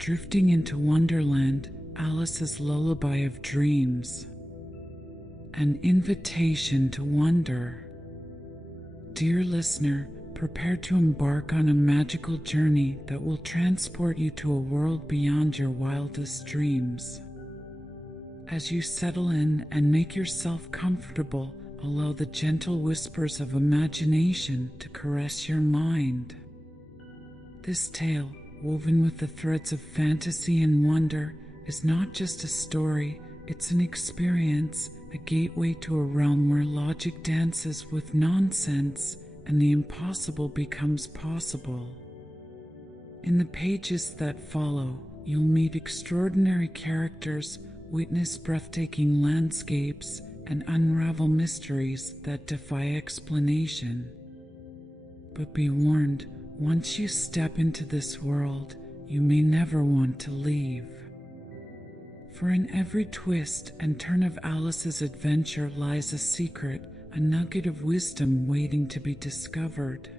drifting into Wonderland, Alice's Lullaby of Dreams. An invitation to wonder. Dear listener, prepare to embark on a magical journey that will transport you to a world beyond your wildest dreams. As you settle in and make yourself comfortable, allow the gentle whispers of imagination to caress your mind. This tale, woven with the threads of fantasy and wonder, is not just a story, it's an experience, a gateway to a realm where logic dances with nonsense and the impossible becomes possible. In the pages that follow, you'll meet extraordinary characters, witness breathtaking landscapes, and unravel mysteries that defy explanation. But be warned, once you step into this world, you may never want to leave. For in every twist and turn of Alice's adventure lies a secret, a nugget of wisdom waiting to be discovered.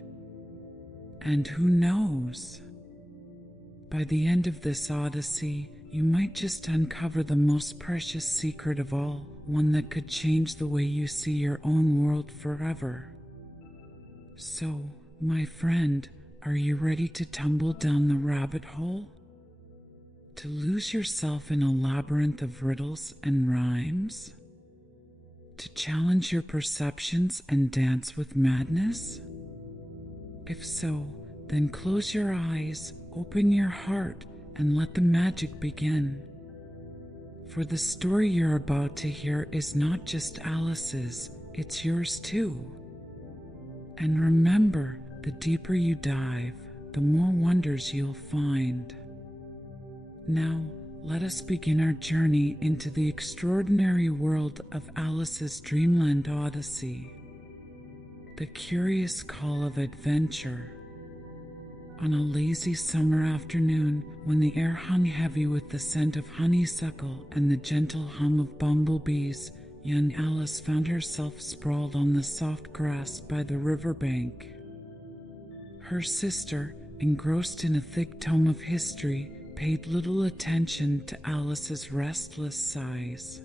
And who knows? By the end of this odyssey, you might just uncover the most precious secret of all, one that could change the way you see your own world forever. So, my friend, are you ready to tumble down the rabbit hole? To lose yourself in a labyrinth of riddles and rhymes? To challenge your perceptions and dance with madness? If so, then close your eyes, open your heart, and let the magic begin. For the story you're about to hear is not just Alice's, it's yours too. And remember, the deeper you dive, the more wonders you'll find. Now, let us begin our journey into the extraordinary world of Alice's Dreamland Odyssey. The curious call of adventure. On a lazy summer afternoon, when the air hung heavy with the scent of honeysuckle and the gentle hum of bumblebees, young Alice found herself sprawled on the soft grass by the riverbank. Her sister, engrossed in a thick tome of history, paid little attention to Alice's restless sighs.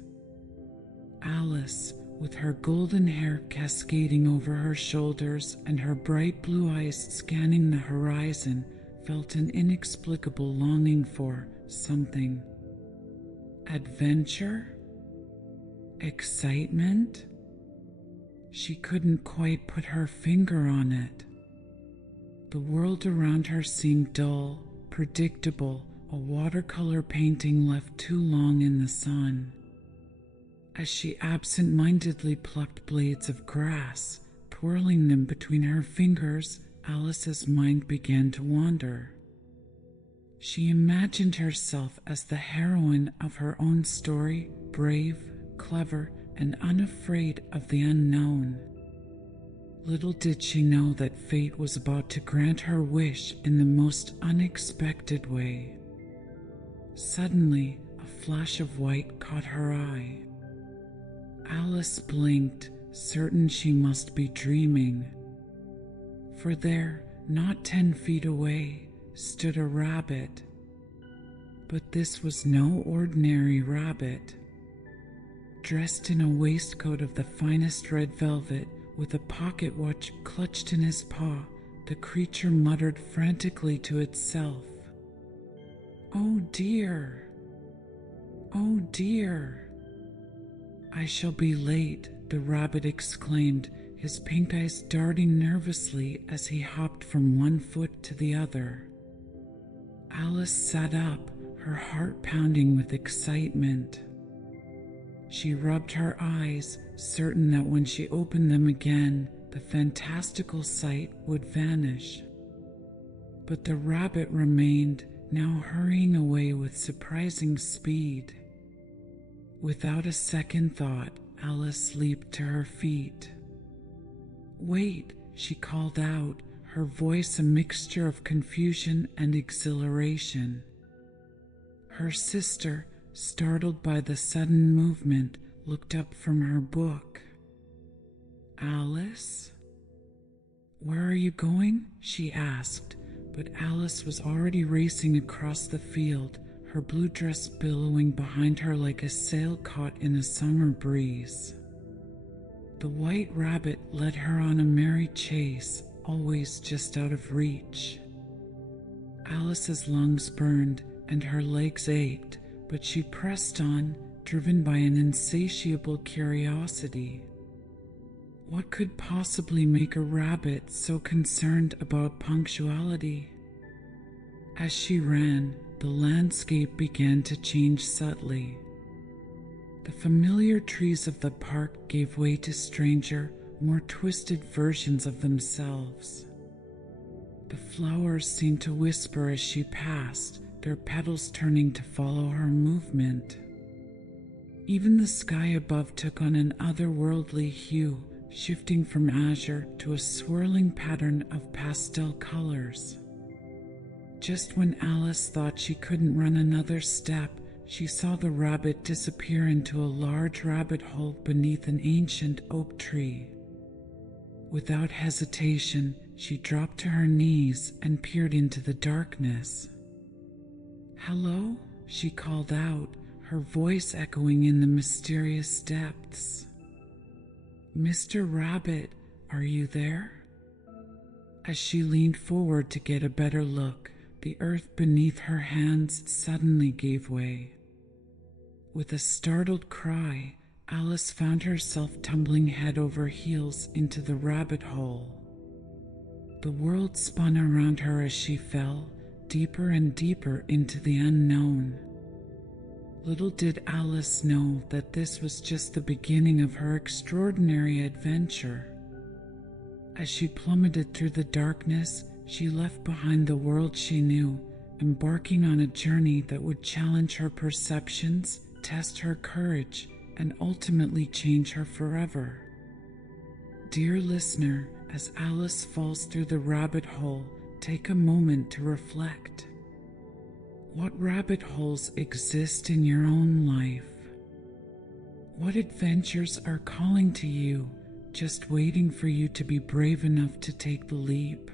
Alice, with her golden hair cascading over her shoulders and her bright blue eyes scanning the horizon, felt an inexplicable longing for something. Adventure? Excitement? She couldn't quite put her finger on it. The world around her seemed dull, predictable, a watercolor painting left too long in the sun. As she absent-mindedly plucked blades of grass, twirling them between her fingers, Alice's mind began to wander. She imagined herself as the heroine of her own story, brave, clever, and unafraid of the unknown. Little did she know that fate was about to grant her wish in the most unexpected way. Suddenly, a flash of white caught her eye. Alice blinked, certain she must be dreaming. For there, not 10 feet away, stood a rabbit. But this was no ordinary rabbit. Dressed in a waistcoat of the finest red velvet, with a pocket watch clutched in his paw, the creature muttered frantically to itself. "Oh dear! Oh dear! I shall be late," the rabbit exclaimed, his pink eyes darting nervously as he hopped from one foot to the other. Alice sat up, her heart pounding with excitement. She rubbed her eyes, certain that when she opened them again, the fantastical sight would vanish. But the rabbit remained, now hurrying away with surprising speed. Without a second thought, Alice leaped to her feet. "Wait," she called out, her voice a mixture of confusion and exhilaration. Her sister, startled by the sudden movement, looked up from her book. "Alice? Where are you going?" she asked, but Alice was already racing across the field, her blue dress billowing behind her like a sail caught in a summer breeze. The white rabbit led her on a merry chase, always just out of reach. Alice's lungs burned and her legs ached, but she pressed on, driven by an insatiable curiosity. What could possibly make a rabbit so concerned about punctuality? As she ran, the landscape began to change subtly. The familiar trees of the park gave way to stranger, more twisted versions of themselves. The flowers seemed to whisper as she passed, their petals turning to follow her movement. Even the sky above took on an otherworldly hue, shifting from azure to a swirling pattern of pastel colors. Just when Alice thought she couldn't run another step, she saw the rabbit disappear into a large rabbit hole beneath an ancient oak tree. Without hesitation, she dropped to her knees and peered into the darkness. "Hello?" she called out, her voice echoing in the mysterious depths. "Mr. Rabbit, are you there?" As she leaned forward to get a better look, the earth beneath her hands suddenly gave way. With a startled cry, Alice found herself tumbling head over heels into the rabbit hole. The world spun around her as she fell, deeper and deeper into the unknown. Little did Alice know that this was just the beginning of her extraordinary adventure. As she plummeted through the darkness, she left behind the world she knew, embarking on a journey that would challenge her perceptions, test her courage, and ultimately change her forever. Dear listener, as Alice falls through the rabbit hole, take a moment to reflect. What rabbit holes exist in your own life? What adventures are calling to you, just waiting for you to be brave enough to take the leap?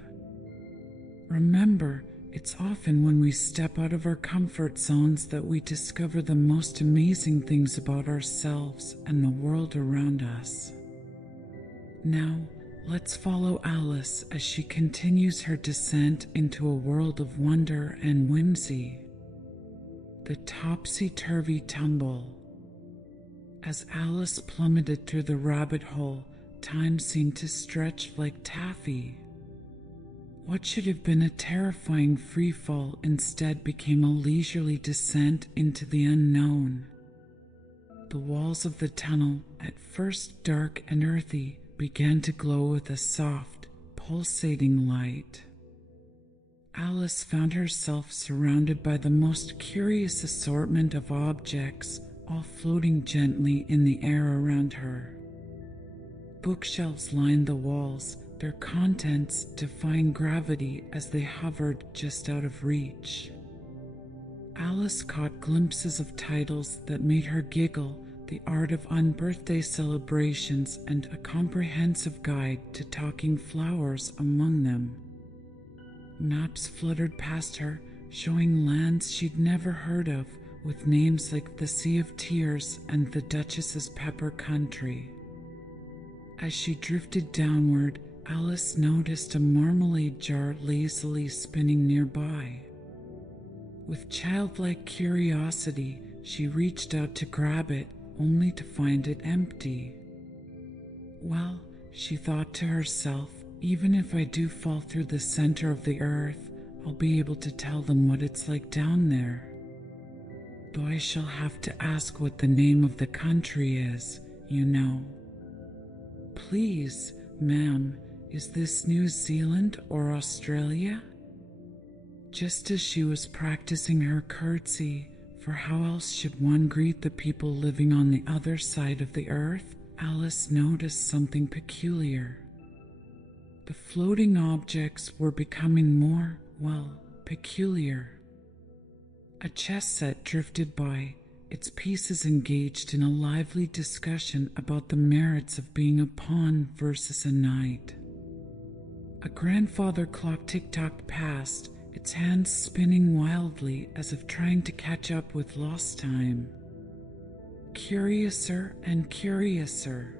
Remember, it's often when we step out of our comfort zones that we discover the most amazing things about ourselves and the world around us. Now, let's follow Alice as she continues her descent into a world of wonder and whimsy. The topsy-turvy tumble. As Alice plummeted through the rabbit hole, time seemed to stretch like taffy. What should have been a terrifying freefall instead became a leisurely descent into the unknown. The walls of the tunnel, at first dark and earthy, began to glow with a soft, pulsating light. Alice found herself surrounded by the most curious assortment of objects, all floating gently in the air around her. Bookshelves lined the walls, their contents defying gravity as they hovered just out of reach. Alice caught glimpses of titles that made her giggle, The Art of Unbirthday Celebrations, and a comprehensive guide to talking flowers among them. Maps fluttered past her, showing lands she'd never heard of, with names like the Sea of Tears and the Duchess's Pepper Country. As she drifted downward, Alice noticed a marmalade jar lazily spinning nearby. With childlike curiosity, she reached out to grab it, only to find it empty. Well, she thought to herself, even if I do fall through the center of the earth, I'll be able to tell them what it's like down there. Though I shall have to ask what the name of the country is, you know. Please, ma'am, is this New Zealand or Australia? Just as she was practicing her curtsy, for how else should one greet the people living on the other side of the earth, Alice noticed something peculiar. The floating objects were becoming more, peculiar. A chess set drifted by, its pieces engaged in a lively discussion about the merits of being a pawn versus a knight. A grandfather clock tick-tocked past, its hands spinning wildly as if trying to catch up with lost time. "Curiouser and curiouser,"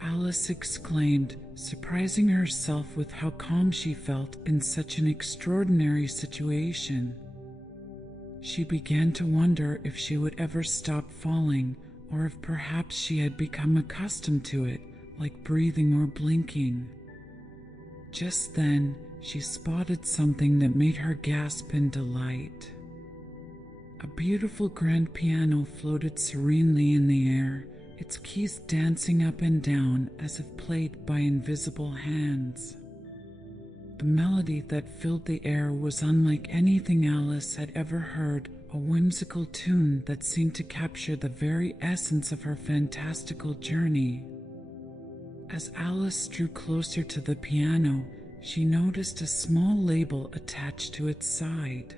Alice exclaimed, surprising herself with how calm she felt in such an extraordinary situation. She began to wonder if she would ever stop falling, or if perhaps she had become accustomed to it, like breathing or blinking. Just then, she spotted something that made her gasp in delight. A beautiful grand piano floated serenely in the air, its keys dancing up and down as if played by invisible hands. The melody that filled the air was unlike anything Alice had ever heard, a whimsical tune that seemed to capture the very essence of her fantastical journey. As Alice drew closer to the piano, she noticed a small label attached to its side.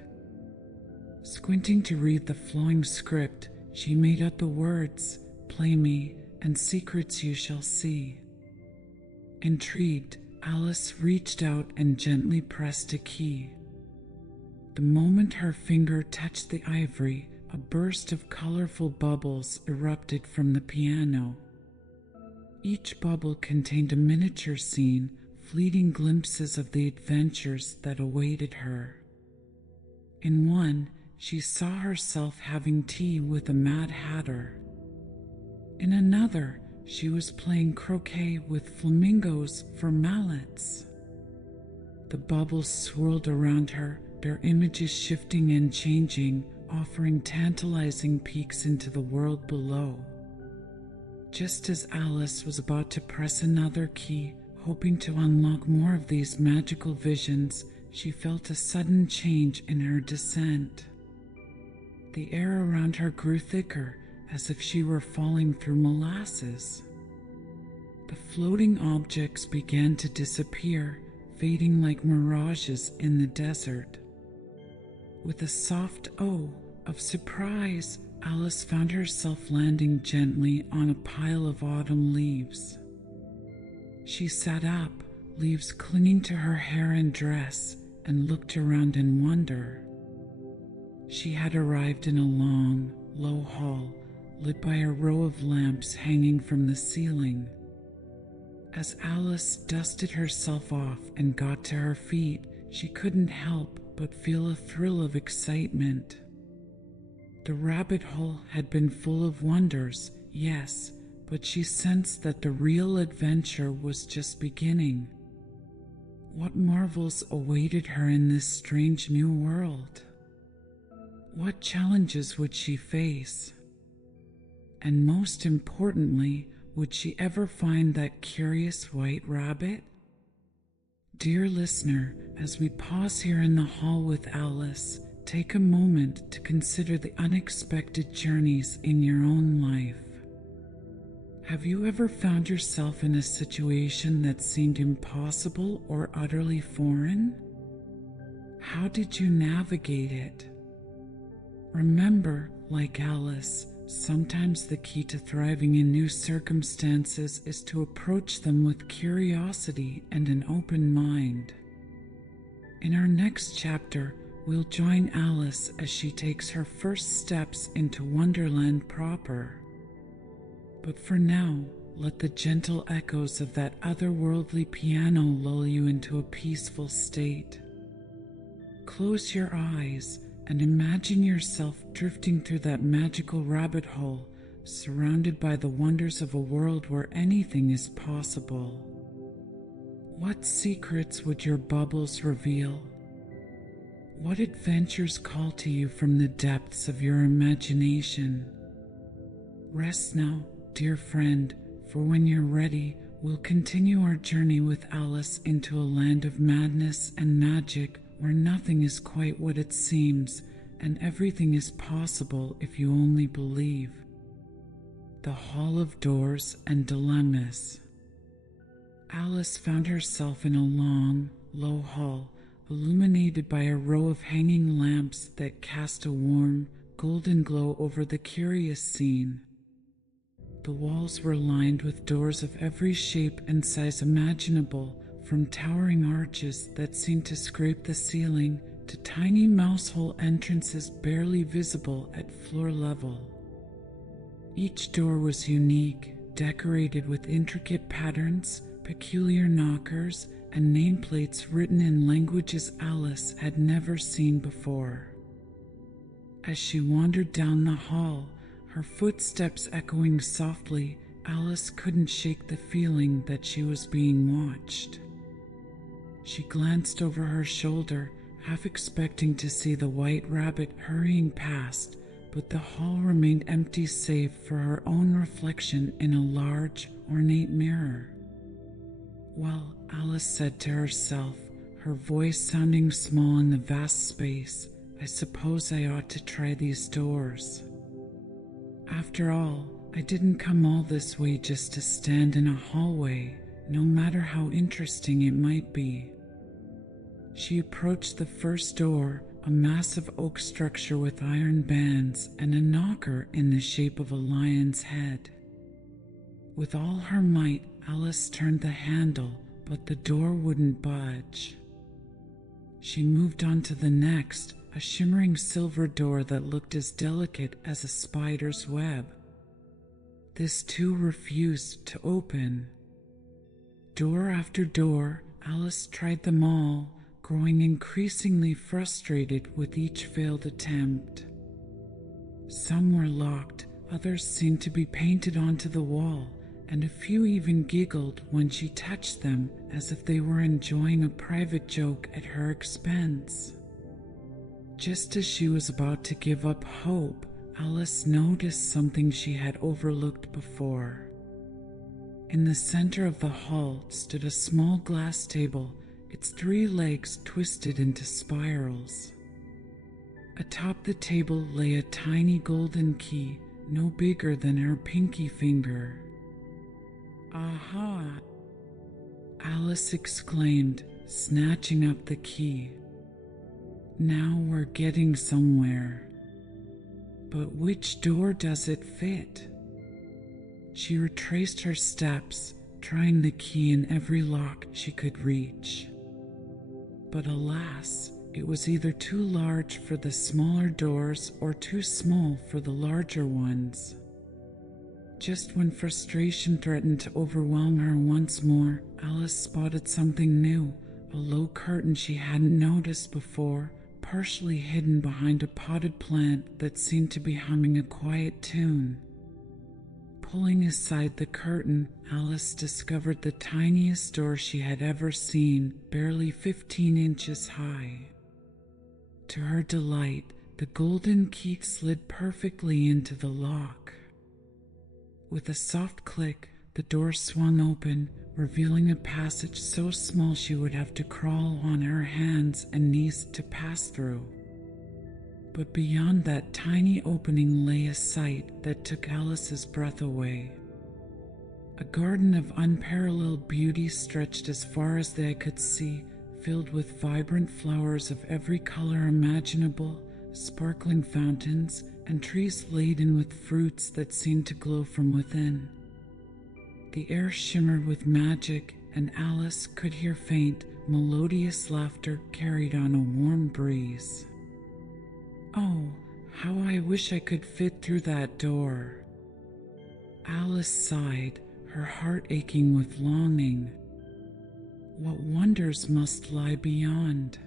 Squinting to read the flowing script, she made out the words, "Play me, and secrets you shall see." Intrigued, Alice reached out and gently pressed a key. The moment her finger touched the ivory, a burst of colorful bubbles erupted from the piano. Each bubble contained a miniature scene, fleeting glimpses of the adventures that awaited her. In one, she saw herself having tea with a Mad Hatter. In another, she was playing croquet with flamingos for mallets. The bubbles swirled around her, their images shifting and changing, offering tantalizing peeks into the world below. Just as Alice was about to press another key, hoping to unlock more of these magical visions, she felt a sudden change in her descent. The air around her grew thicker, as if she were falling through molasses. The floating objects began to disappear, fading like mirages in the desert. With a soft "oh" of surprise, Alice found herself landing gently on a pile of autumn leaves. She sat up, leaves clinging to her hair and dress, and looked around in wonder. She had arrived in a long, low hall, lit by a row of lamps hanging from the ceiling. As Alice dusted herself off and got to her feet, she couldn't help but feel a thrill of excitement. The rabbit hole had been full of wonders, yes, but she sensed that the real adventure was just beginning. What marvels awaited her in this strange new world? What challenges would she face? And most importantly, would she ever find that curious white rabbit? Dear listener, as we pause here in the hall with Alice, take a moment to consider the unexpected journeys in your own life. Have you ever found yourself in a situation that seemed impossible or utterly foreign? How did you navigate it? Remember, like Alice, sometimes the key to thriving in new circumstances is to approach them with curiosity and an open mind. In our next chapter, we'll join Alice as she takes her first steps into Wonderland proper. But for now, let the gentle echoes of that otherworldly piano lull you into a peaceful state. Close your eyes and imagine yourself drifting through that magical rabbit hole, surrounded by the wonders of a world where anything is possible. What secrets would your bubbles reveal? What adventures call to you from the depths of your imagination? Rest now, dear friend, for when you're ready, we'll continue our journey with Alice into a land of madness and magic where nothing is quite what it seems and everything is possible if you only believe. The Hall of Doors and Dilemmas. Alice found herself in a long, low hall, illuminated by a row of hanging lamps that cast a warm, golden glow over the curious scene. The walls were lined with doors of every shape and size imaginable, from towering arches that seemed to scrape the ceiling to tiny mousehole entrances barely visible at floor level. Each door was unique, decorated with intricate patterns, peculiar knockers, and nameplates written in languages Alice had never seen before. As she wandered down the hall, her footsteps echoing softly, Alice couldn't shake the feeling that she was being watched. She glanced over her shoulder, half expecting to see the white rabbit hurrying past, but the hall remained empty save for her own reflection in a large, ornate mirror. "Well," Alice said to herself, her voice sounding small in the vast space, "I suppose I ought to try these doors. After all, I didn't come all this way just to stand in a hallway, no matter how interesting it might be." She approached the first door, a massive oak structure with iron bands and a knocker in the shape of a lion's head. With all her might, Alice turned the handle, but the door wouldn't budge. She moved on to the next, a shimmering silver door that looked as delicate as a spider's web. This too refused to open. Door after door, Alice tried them all, growing increasingly frustrated with each failed attempt. Some were locked, others seemed to be painted onto the wall, and a few even giggled when she touched them as if they were enjoying a private joke at her expense. Just as she was about to give up hope, Alice noticed something she had overlooked before. In the center of the hall stood a small glass table, its 3 legs twisted into spirals. Atop the table lay a tiny golden key, no bigger than her pinky finger. "Aha!" Alice exclaimed, snatching up the key. "Now we're getting somewhere. But which door does it fit?" She retraced her steps, trying the key in every lock she could reach. But alas, it was either too large for the smaller doors or too small for the larger ones. Just when frustration threatened to overwhelm her once more, Alice spotted something new, a low curtain she hadn't noticed before, partially hidden behind a potted plant that seemed to be humming a quiet tune. Pulling aside the curtain, Alice discovered the tiniest door she had ever seen, barely 15 inches high. To her delight, the golden key slid perfectly into the lock. With a soft click, the door swung open, revealing a passage so small she would have to crawl on her hands and knees to pass through. But beyond that tiny opening lay a sight that took Alice's breath away. A garden of unparalleled beauty stretched as far as the eye could see, filled with vibrant flowers of every color imaginable, sparkling fountains, and trees laden with fruits that seemed to glow from within. The air shimmered with magic, and Alice could hear faint, melodious laughter carried on a warm breeze. "Oh, how I wish I could fit through that door." Alice sighed, her heart aching with longing. What wonders must lie beyond?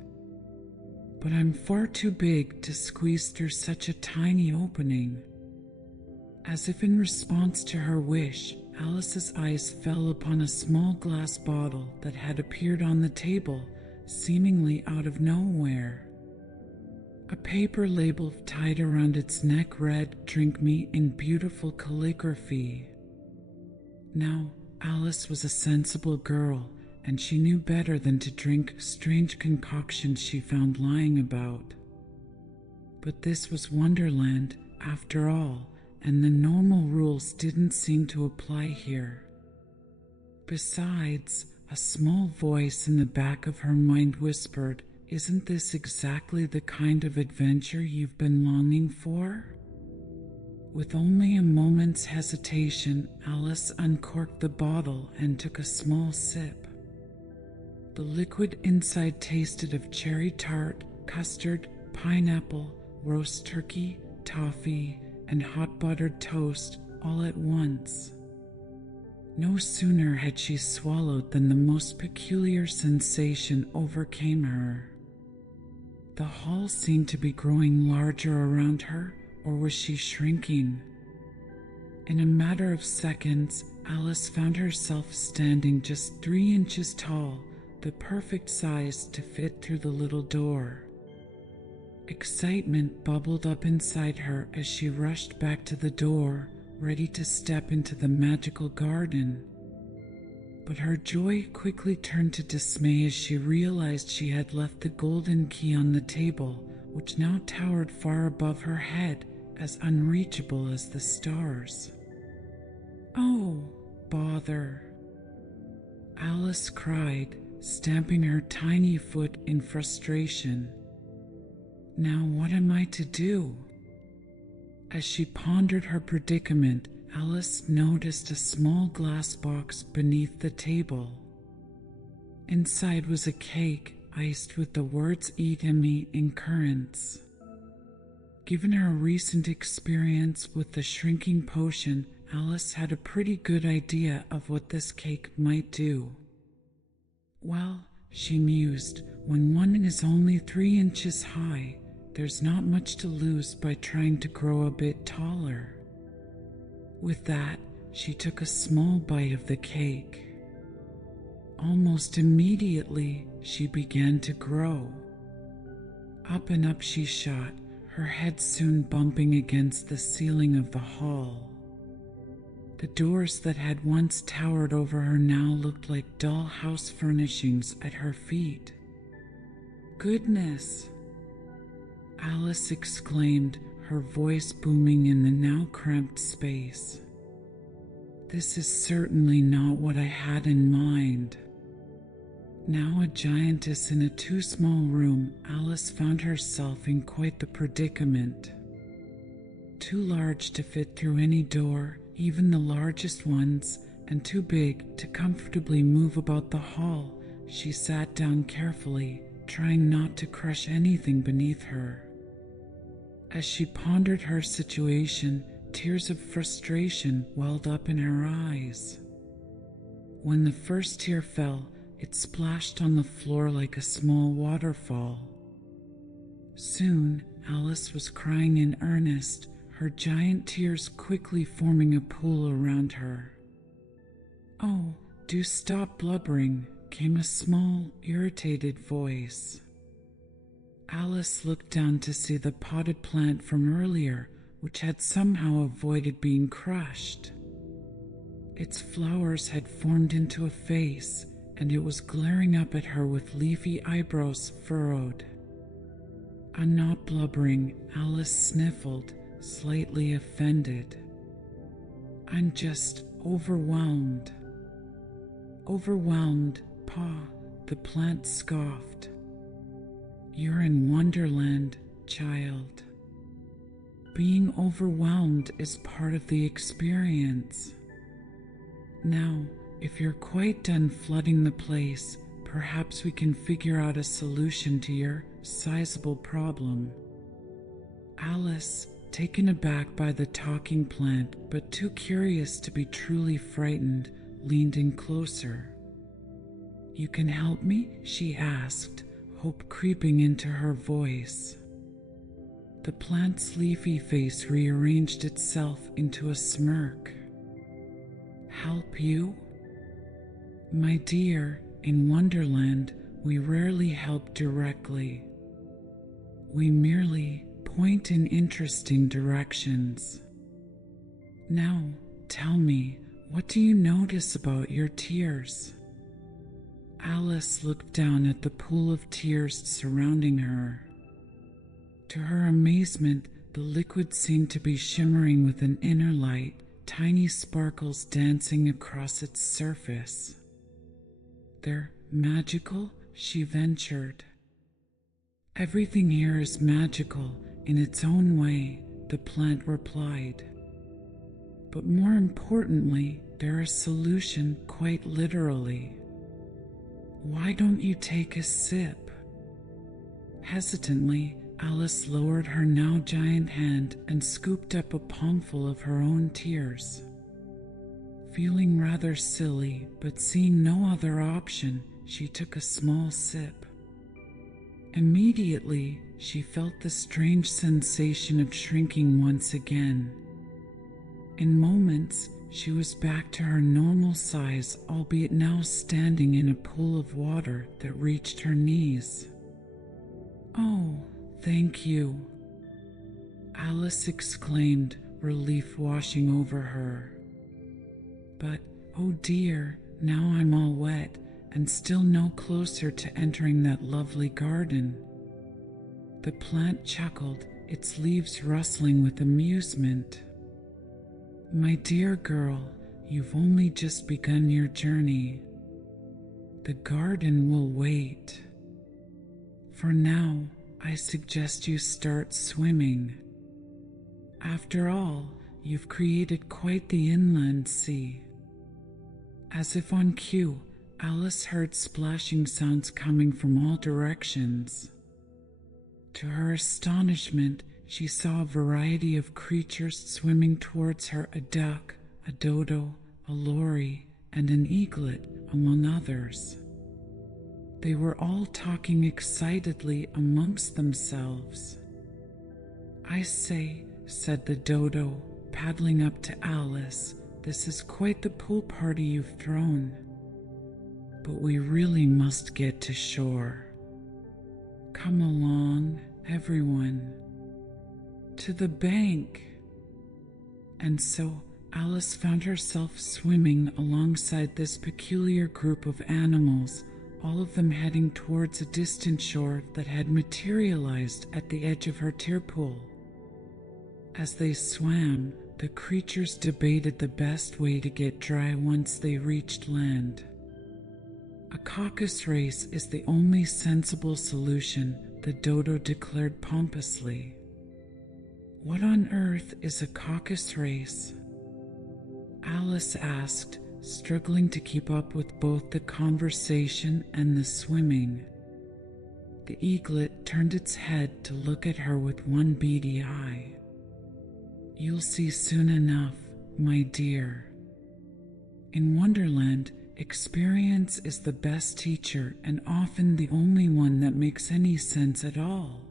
But I'm far too big to squeeze through such a tiny opening. As if in response to her wish, Alice's eyes fell upon a small glass bottle that had appeared on the table, seemingly out of nowhere. A paper label tied around its neck read, "Drink me," in beautiful calligraphy. Now, Alice was a sensible girl, and she knew better than to drink strange concoctions she found lying about. But this was Wonderland, after all, and the normal rules didn't seem to apply here. Besides, a small voice in the back of her mind whispered, "Isn't this exactly the kind of adventure you've been longing for?" With only a moment's hesitation, Alice uncorked the bottle and took a small sip. The liquid inside tasted of cherry tart, custard, pineapple, roast turkey, toffee, and hot buttered toast all at once. No sooner had she swallowed than the most peculiar sensation overcame her. The hall seemed to be growing larger around her, or was she shrinking? In a matter of seconds, Alice found herself standing just 3 inches tall, the perfect size to fit through the little door. Excitement bubbled up inside her as she rushed back to the door, ready to step into the magical garden. But her joy quickly turned to dismay as she realized she had left the golden key on the table, which now towered far above her head, as unreachable as the stars. "Oh, bother!" Alice cried, stamping her tiny foot in frustration. "Now what am I to do?" As she pondered her predicament, Alice noticed a small glass box beneath the table. Inside was a cake iced with the words "Eat 'em, eat" in currants. Given her recent experience with the shrinking potion, Alice had a pretty good idea of what this cake might do. "Well," she mused, "when one is only 3 inches high, there's not much to lose by trying to grow a bit taller." With that, she took a small bite of the cake. Almost immediately, she began to grow. Up and up she shot, her head soon bumping against the ceiling of the hall. The doors that had once towered over her now looked like dull house furnishings at her feet. "Goodness!" Alice exclaimed, her voice booming in the now cramped space. "This is certainly not what I had in mind." Now a giantess in a too small room, Alice found herself in quite the predicament. Too large to fit through any door, even the largest ones, and too big to comfortably move about the hall, she sat down carefully, trying not to crush anything beneath her. As she pondered her situation, tears of frustration welled up in her eyes. When the first tear fell, it splashed on the floor like a small waterfall. Soon, Alice was crying in earnest, her giant tears quickly forming a pool around her. "Oh, do stop blubbering," came a small, irritated voice. Alice looked down to see the potted plant from earlier, which had somehow avoided being crushed. Its flowers had formed into a face, and it was glaring up at her with leafy eyebrows furrowed. "I'm not blubbering," Alice sniffled, slightly offended. "I'm just overwhelmed." "Overwhelmed, Pa," the plant scoffed. "You're in Wonderland, child. Being overwhelmed is part of the experience. Now, if you're quite done flooding the place, perhaps we can figure out a solution to your sizable problem." Alice, taken aback by the talking plant, but too curious to be truly frightened, leaned in closer. "You can help me?" she asked, hope creeping into her voice. The plant's leafy face rearranged itself into a smirk. "Help you? My dear, in Wonderland, we rarely help directly. We merely point in interesting directions. Now, tell me, what do you notice about your tears?" Alice looked down at the pool of tears surrounding her. To her amazement, the liquid seemed to be shimmering with an inner light, tiny sparkles dancing across its surface. "They're magical?" she ventured. "Everything here is magical in its own way," the plant replied. "But more importantly, they're a solution quite literally. Why don't you take a sip? Hesitantly, Alice lowered her now giant hand and scooped up a palmful of her own tears. Feeling rather silly, but seeing no other option, she took a small sip. Immediately, she felt the strange sensation of shrinking once again. In moments, she was back to her normal size, albeit now standing in a pool of water that reached her knees. "Oh, thank you," Alice exclaimed, relief washing over her. "But, oh dear, now I'm all wet and still no closer to entering that lovely garden." The plant chuckled, its leaves rustling with amusement. "My dear girl, you've only just begun your journey. The garden will wait. For now, I suggest you start swimming. After all, you've created quite the inland sea." As if on cue, Alice heard splashing sounds coming from all directions. To her astonishment, she saw a variety of creatures swimming towards her: a duck, a dodo, a lory, and an eaglet, among others. They were all talking excitedly amongst themselves. "I say," said the dodo, paddling up to Alice, "this is quite the pool party you've thrown. But we really must get to shore. Come along, everyone. To the bank." And so Alice found herself swimming alongside this peculiar group of animals, all of them heading towards a distant shore that had materialized at the edge of her tear pool. As they swam, the creatures debated the best way to get dry once they reached land. "A caucus race is the only sensible solution," the dodo declared pompously. "What on earth is a caucus race?" Alice asked, struggling to keep up with both the conversation and the swimming. The eaglet turned its head to look at her with one beady eye. "You'll see soon enough, my dear. In Wonderland, experience is the best teacher and often the only one that makes any sense at all."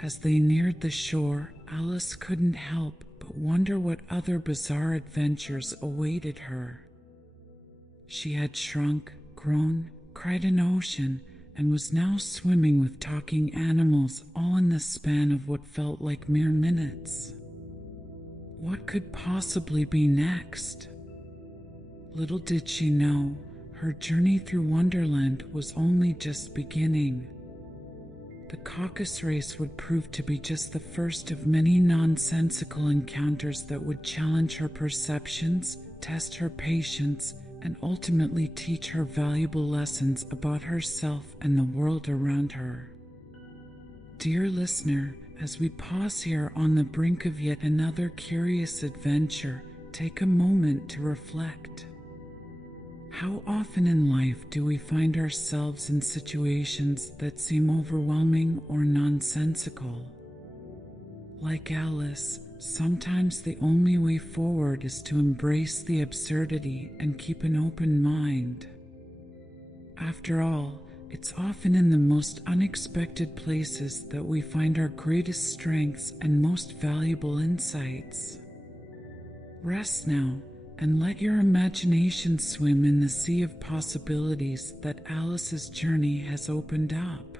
As they neared the shore, Alice couldn't help but wonder what other bizarre adventures awaited her. She had shrunk, grown, cried an ocean, and was now swimming with talking animals, all in the span of what felt like mere minutes. What could possibly be next? Little did she know, her journey through Wonderland was only just beginning. The caucus race would prove to be just the first of many nonsensical encounters that would challenge her perceptions, test her patience, and ultimately teach her valuable lessons about herself and the world around her. Dear listener, as we pause here on the brink of yet another curious adventure, take a moment to reflect. How often in life do we find ourselves in situations that seem overwhelming or nonsensical? Like Alice, sometimes the only way forward is to embrace the absurdity and keep an open mind. After all, it's often in the most unexpected places that we find our greatest strengths and most valuable insights. Rest now, and let your imagination swim in the sea of possibilities that Alice's journey has opened up.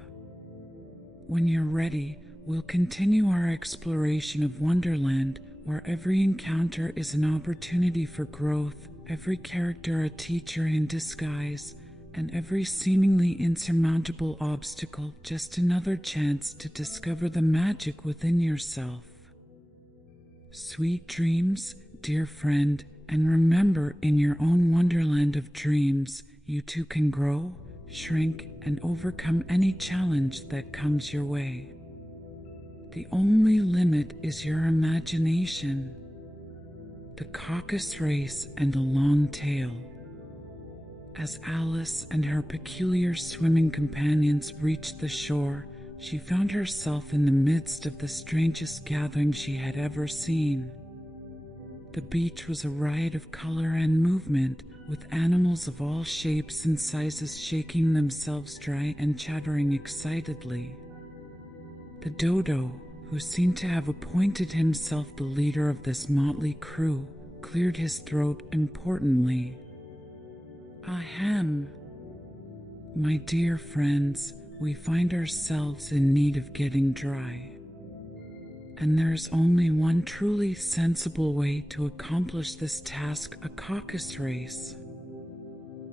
When you're ready, we'll continue our exploration of Wonderland, where every encounter is an opportunity for growth, every character a teacher in disguise, and every seemingly insurmountable obstacle just another chance to discover the magic within yourself. Sweet dreams, dear friend, and remember, in your own Wonderland of dreams, you too can grow, shrink, and overcome any challenge that comes your way. The only limit is your imagination, the caucus race, and a long tail. As Alice and her peculiar swimming companions reached the shore, she found herself in the midst of the strangest gathering she had ever seen. The beach was a riot of color and movement, with animals of all shapes and sizes shaking themselves dry and chattering excitedly. The dodo, who seemed to have appointed himself the leader of this motley crew, cleared his throat importantly. Ahem. My dear friends, we find ourselves in need of getting dry. And there's only one truly sensible way to accomplish this task: a caucus race.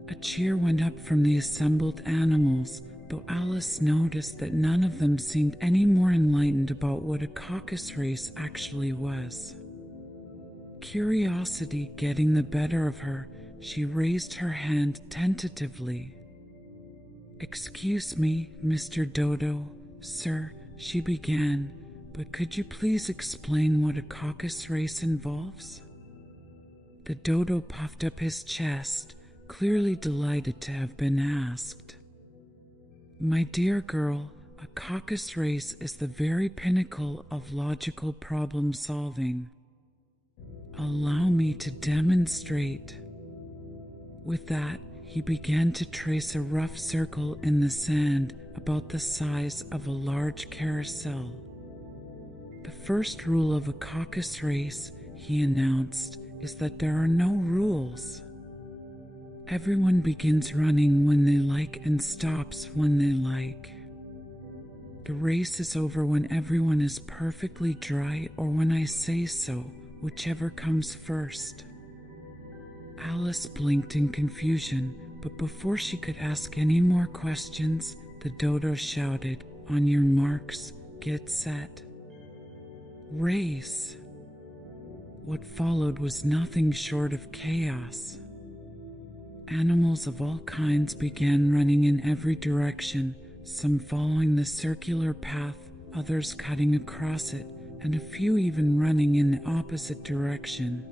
A cheer went up from the assembled animals, though Alice noticed that none of them seemed any more enlightened about what a caucus race actually was. Curiosity getting the better of her, she raised her hand tentatively. "Excuse me, Mr. Dodo, sir," she began, "but could you please explain what a caucus race involves?" The dodo puffed up his chest, clearly delighted to have been asked. "My dear girl, a caucus race is the very pinnacle of logical problem solving. Allow me to demonstrate." With that, he began to trace a rough circle in the sand about the size of a large carousel. "The first rule of a caucus race," he announced, "is that there are no rules. Everyone begins running when they like and stops when they like. The race is over when everyone is perfectly dry, or when I say so, whichever comes first." Alice blinked in confusion, but before she could ask any more questions, the dodo shouted, "On your marks, get set. Race!" What followed was nothing short of chaos. Animals of all kinds began running in every direction, some following the circular path, others cutting across it, and a few even running in the opposite direction.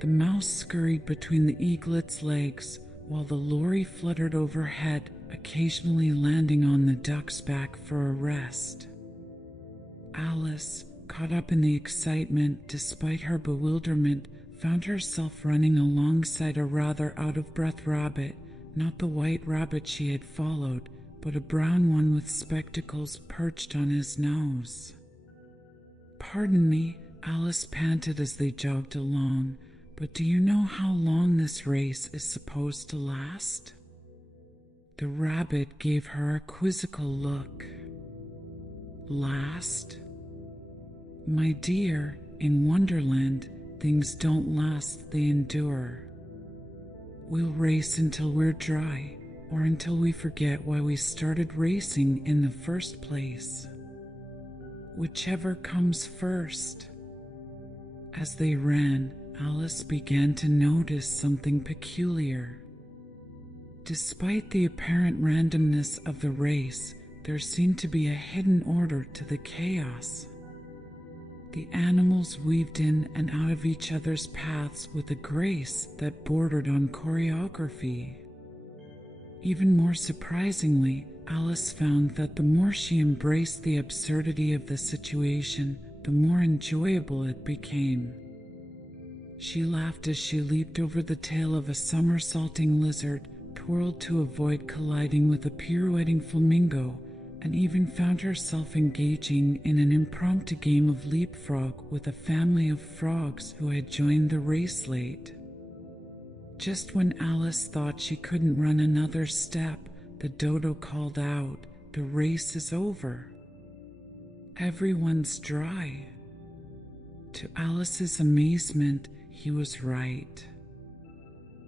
The mouse scurried between the eaglet's legs, while the lorry fluttered overhead, occasionally landing on the duck's back for a rest. Alice, caught up in the excitement despite her bewilderment, found herself running alongside a rather out-of-breath rabbit, not the white rabbit she had followed, but a brown one with spectacles perched on his nose. "Pardon me," Alice panted as they jogged along, "but do you know how long this race is supposed to last?" The rabbit gave her a quizzical look. "Last? My dear, in Wonderland, things don't last, they endure. We'll race until we're dry, or until we forget why we started racing in the first place. Whichever comes first." As they ran, Alice began to notice something peculiar. Despite the apparent randomness of the race, there seemed to be a hidden order to the chaos. The animals weaved in and out of each other's paths with a grace that bordered on choreography. Even more surprisingly, Alice found that the more she embraced the absurdity of the situation, the more enjoyable it became. She laughed as she leaped over the tail of a somersaulting lizard, twirled to avoid colliding with a pirouetting flamingo, and even found herself engaging in an impromptu game of leapfrog with a family of frogs who had joined the race late. Just when Alice thought she couldn't run another step, the dodo called out, "The race is over. Everyone's dry." To Alice's amazement, he was right.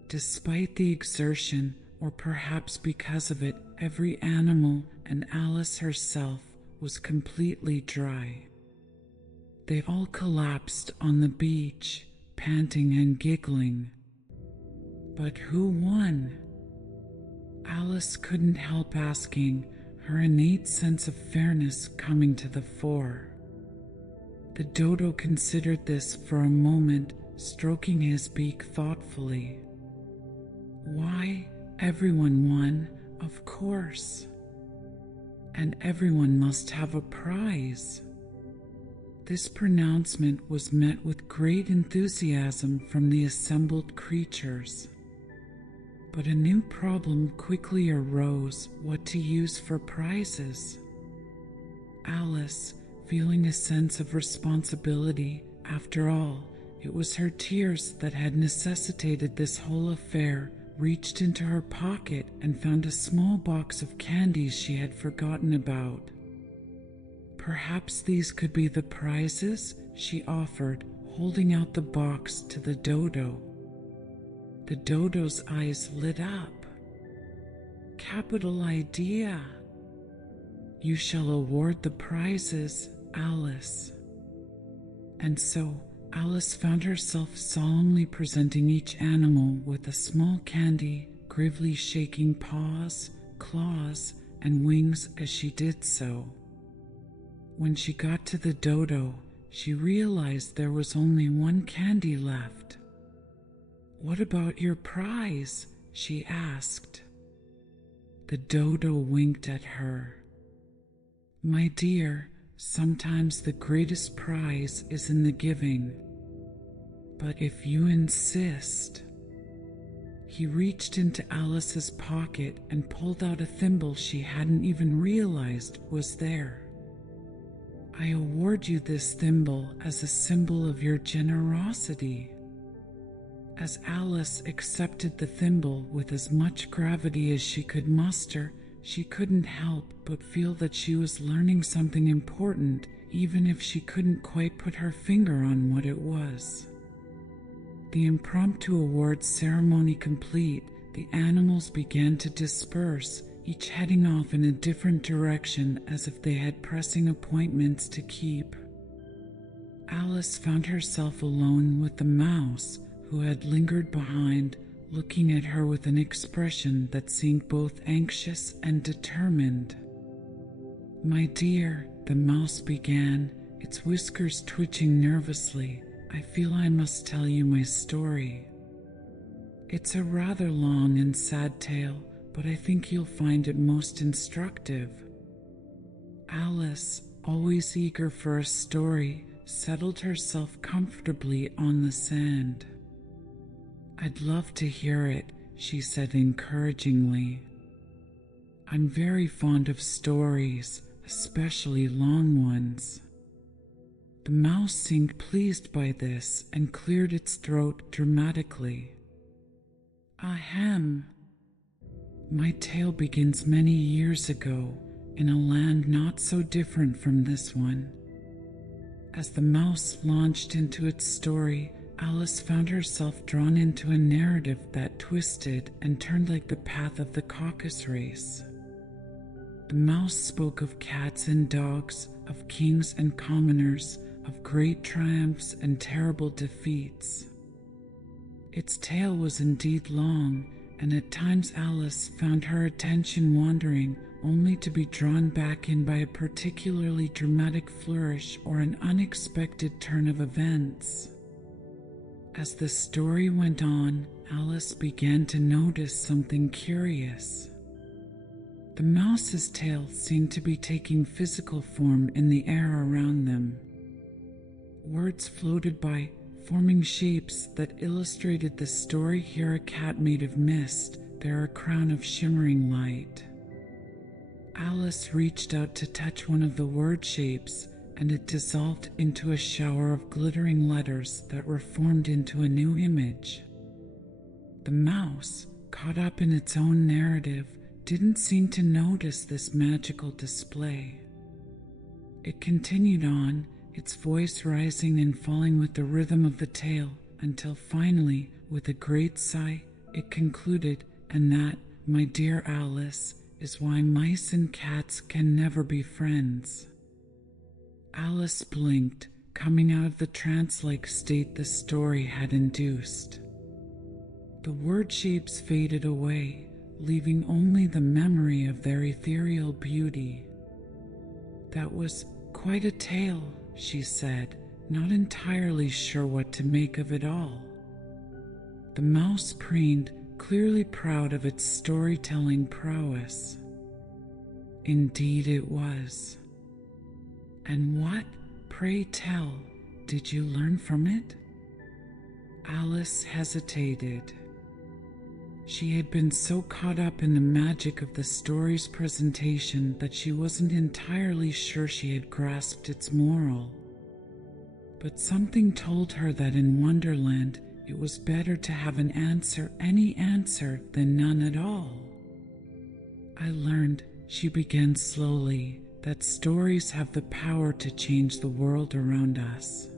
Despite the exertion, or perhaps because of it, every animal and Alice herself was completely dry. They all collapsed on the beach, panting and giggling. But who won? Alice couldn't help asking, her innate sense of fairness coming to the fore. The dodo considered this for a moment, stroking his beak thoughtfully. Why, everyone won, of course. And everyone must have a prize. This pronouncement was met with great enthusiasm from the assembled creatures. But a new problem quickly arose: what to use for prizes. Alice, feeling a sense of responsibility, after all, it was her tears that had necessitated this whole affair, reached into her pocket and found a small box of candies she had forgotten about. Perhaps these could be the prizes, she offered, holding out the box to the dodo. The dodo's eyes lit up. Capital idea! You shall award the prizes, Alice. And so Alice found herself solemnly presenting each animal with a small candy, gravely shaking paws, claws, and wings as she did so. When she got to the dodo, she realized there was only one candy left. "What about your prize?" she asked. The dodo winked at her. "My dear, sometimes the greatest prize is in the giving. But if you insist." He reached into Alice's pocket and pulled out a thimble she hadn't even realized was there. "I award you this thimble as a symbol of your generosity." As Alice accepted the thimble with as much gravity as she could muster, she couldn't help but feel that she was learning something important, even if she couldn't quite put her finger on what it was. The impromptu awards ceremony complete, the animals began to disperse, each heading off in a different direction as if they had pressing appointments to keep. Alice found herself alone with the mouse, who had lingered behind, looking at her with an expression that seemed both anxious and determined. "My dear," the mouse began, its whiskers twitching nervously, "I feel I must tell you my story. It's a rather long and sad tale, but I think you'll find it most instructive." Alice, always eager for a story, settled herself comfortably on the sand. "I'd love to hear it," she said encouragingly. "I'm very fond of stories, especially long ones." The mouse seemed pleased by this and cleared its throat dramatically. "Ahem. My tale begins many years ago, in a land not so different from this one." As the mouse launched into its story, Alice found herself drawn into a narrative that twisted and turned like the path of the caucus race. The mouse spoke of cats and dogs, of kings and commoners, of great triumphs and terrible defeats. Its tale was indeed long, and at times Alice found her attention wandering, only to be drawn back in by a particularly dramatic flourish or an unexpected turn of events. As the story went on, Alice began to notice something curious. The mouse's tail seemed to be taking physical form in the air around them. Words floated by, forming shapes that illustrated the story: here a cat made of mist, there a crown of shimmering light. Alice reached out to touch one of the word shapes, and it dissolved into a shower of glittering letters that were formed into a new image. The mouse, caught up in its own narrative, didn't seem to notice this magical display. It continued on, its voice rising and falling with the rhythm of the tale, until finally, with a great sigh, it concluded, "And that, my dear Alice, is why mice and cats can never be friends." Alice blinked, coming out of the trance-like state the story had induced. The word shapes faded away, leaving only the memory of their ethereal beauty. "That was quite a tale," she said, not entirely sure what to make of it all. The mouse preened, clearly proud of its storytelling prowess. Indeed it was. And what, pray tell, did you learn from it? Alice hesitated. She had been so caught up in the magic of the story's presentation that she wasn't entirely sure she had grasped its moral. But something told her that in Wonderland it was better to have an answer, any answer, than none at all. I learned, she began slowly, that stories have the power to change the world around us.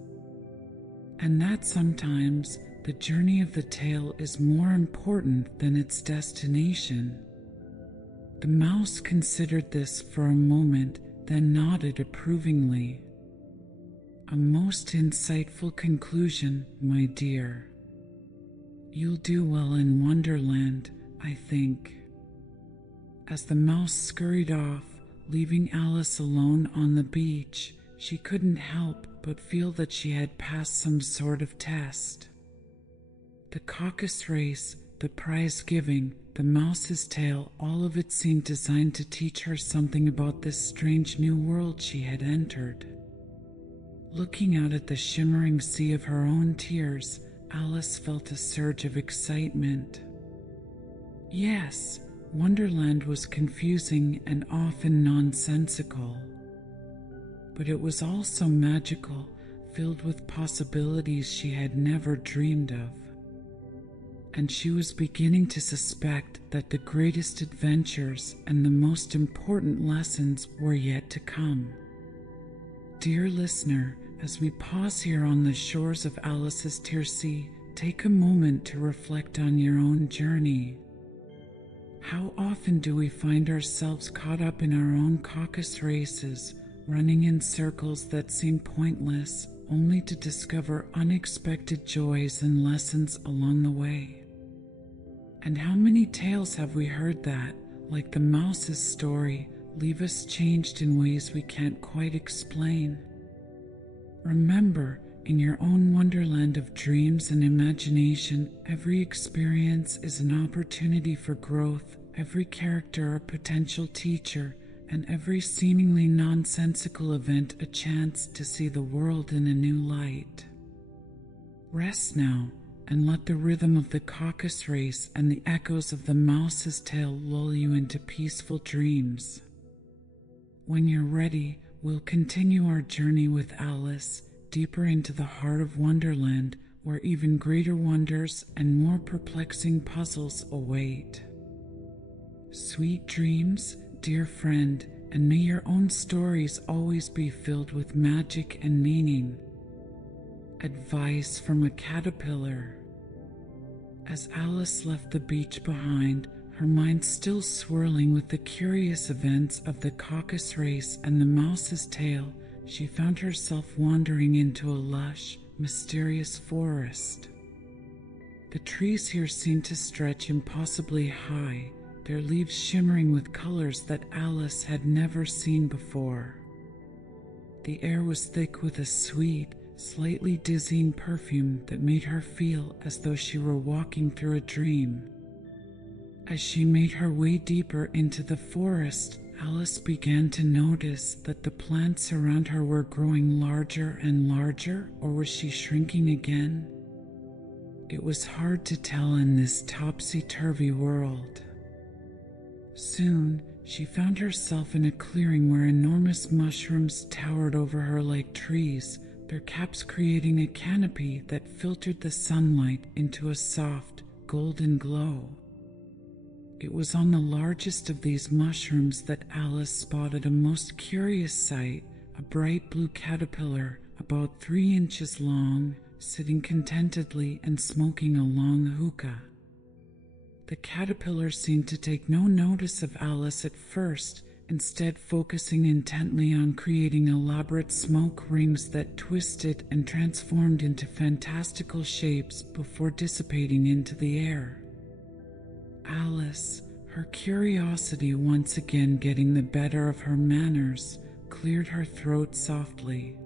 And that sometimes the journey of the tale is more important than its destination. The mouse considered this for a moment, then nodded approvingly. A most insightful conclusion, my dear. You'll do well in Wonderland, I think. As the mouse scurried off, leaving Alice alone on the beach, she couldn't help but feel that she had passed some sort of test. The caucus race, the prize giving, the mouse's tale, all of it seemed designed to teach her something about this strange new world she had entered. Looking out at the shimmering sea of her own tears, Alice felt a surge of excitement. Yes, Wonderland was confusing and often nonsensical. But it was also magical, filled with possibilities she had never dreamed of. And she was beginning to suspect that the greatest adventures and the most important lessons were yet to come. Dear listener, as we pause here on the shores of Alice's Tear Sea, take a moment to reflect on your own journey. How often do we find ourselves caught up in our own caucus races, running in circles that seem pointless, only to discover unexpected joys and lessons along the way? And how many tales have we heard that, like the mouse's story, leave us changed in ways we can't quite explain? Remember, in your own wonderland of dreams and imagination, every experience is an opportunity for growth, every character a potential teacher, and every seemingly nonsensical event a chance to see the world in a new light. Rest now, and let the rhythm of the caucus race and the echoes of the mouse's tale lull you into peaceful dreams. When you're ready, we'll continue our journey with Alice, deeper into the heart of Wonderland, where even greater wonders and more perplexing puzzles await. Sweet dreams, dear friend, and may your own stories always be filled with magic and meaning. Advice from a caterpillar. As Alice left the beach behind, her mind still swirling with the curious events of the caucus race and the mouse's tale, she found herself wandering into a lush, mysterious forest. The trees here seemed to stretch impossibly high, their leaves shimmering with colors that Alice had never seen before. The air was thick with a sweet, slightly dizzying perfume that made her feel as though she were walking through a dream. As she made her way deeper into the forest, Alice began to notice that the plants around her were growing larger and larger, or was she shrinking again? It was hard to tell in this topsy-turvy world. Soon, she found herself in a clearing where enormous mushrooms towered over her like trees, their caps creating a canopy that filtered the sunlight into a soft, golden glow. It was on the largest of these mushrooms that Alice spotted a most curious sight, a bright blue caterpillar about 3 inches long, sitting contentedly and smoking a long hookah. The caterpillar seemed to take no notice of Alice at first, instead focusing intently on creating elaborate smoke rings that twisted and transformed into fantastical shapes before dissipating into the air. Alice, her curiosity once again getting the better of her manners, cleared her throat softly.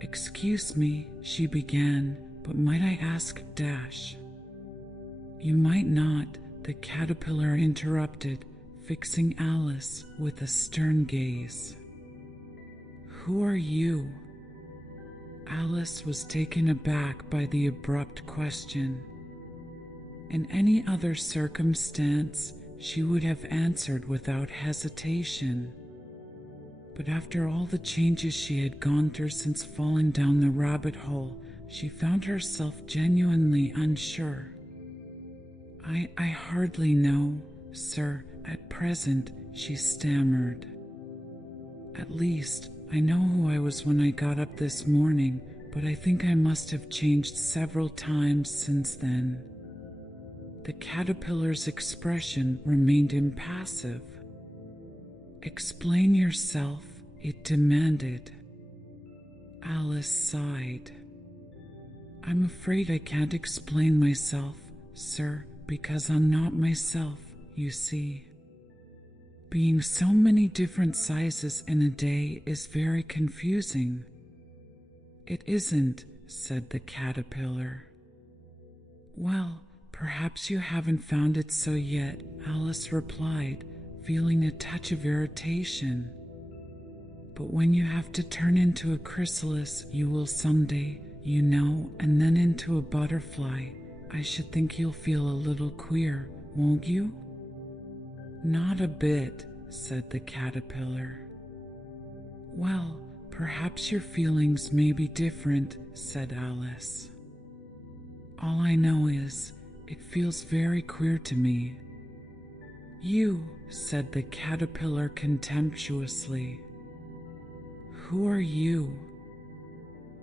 "Excuse me," she began, "but might I ask, You might not, the caterpillar interrupted, fixing Alice with a stern gaze. Who are you? Alice was taken aback by the abrupt question. In any other circumstance, she would have answered without hesitation. But after all the changes she had gone through since falling down the rabbit hole, she found herself genuinely unsure. I hardly know, sir, at present, she stammered. At least, I know who I was when I got up this morning, but I think I must have changed several times since then. The caterpillar's expression remained impassive. Explain yourself, it demanded. Alice sighed. I'm afraid I can't explain myself, sir, because I'm not myself, you see. Being so many different sizes in a day is very confusing. It isn't, said the caterpillar. Well, perhaps you haven't found it so yet, Alice replied, feeling a touch of irritation. But when you have to turn into a chrysalis, you will someday, you know, and then into a butterfly. I should think you'll feel a little queer, won't you? Not a bit, said the caterpillar. Well, perhaps your feelings may be different, said Alice. All I know is, it feels very queer to me. You, said the caterpillar contemptuously. Who are you?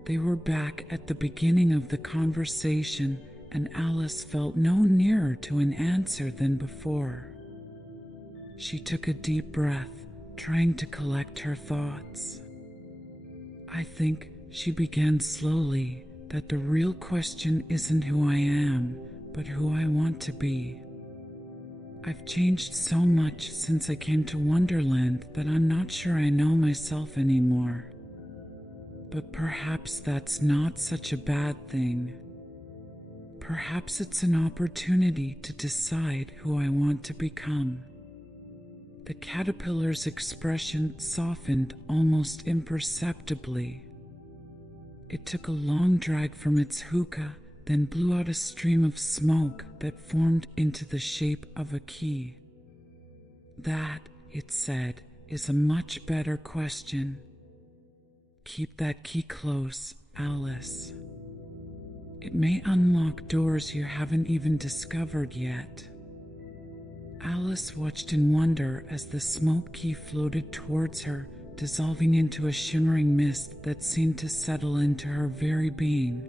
They were back at the beginning of the conversation, and Alice felt no nearer to an answer than before. She took a deep breath, trying to collect her thoughts. I think, she began slowly, that the real question isn't who I am, but who I want to be. I've changed so much since I came to Wonderland that I'm not sure I know myself anymore. But perhaps that's not such a bad thing. Perhaps it's an opportunity to decide who I want to become. The caterpillar's expression softened almost imperceptibly. It took a long drag from its hookah, then blew out a stream of smoke that formed into the shape of a key. That, it said, is a much better question. Keep that key close, Alice. It may unlock doors you haven't even discovered yet. Alice watched in wonder as the smoke key floated towards her, dissolving into a shimmering mist that seemed to settle into her very being.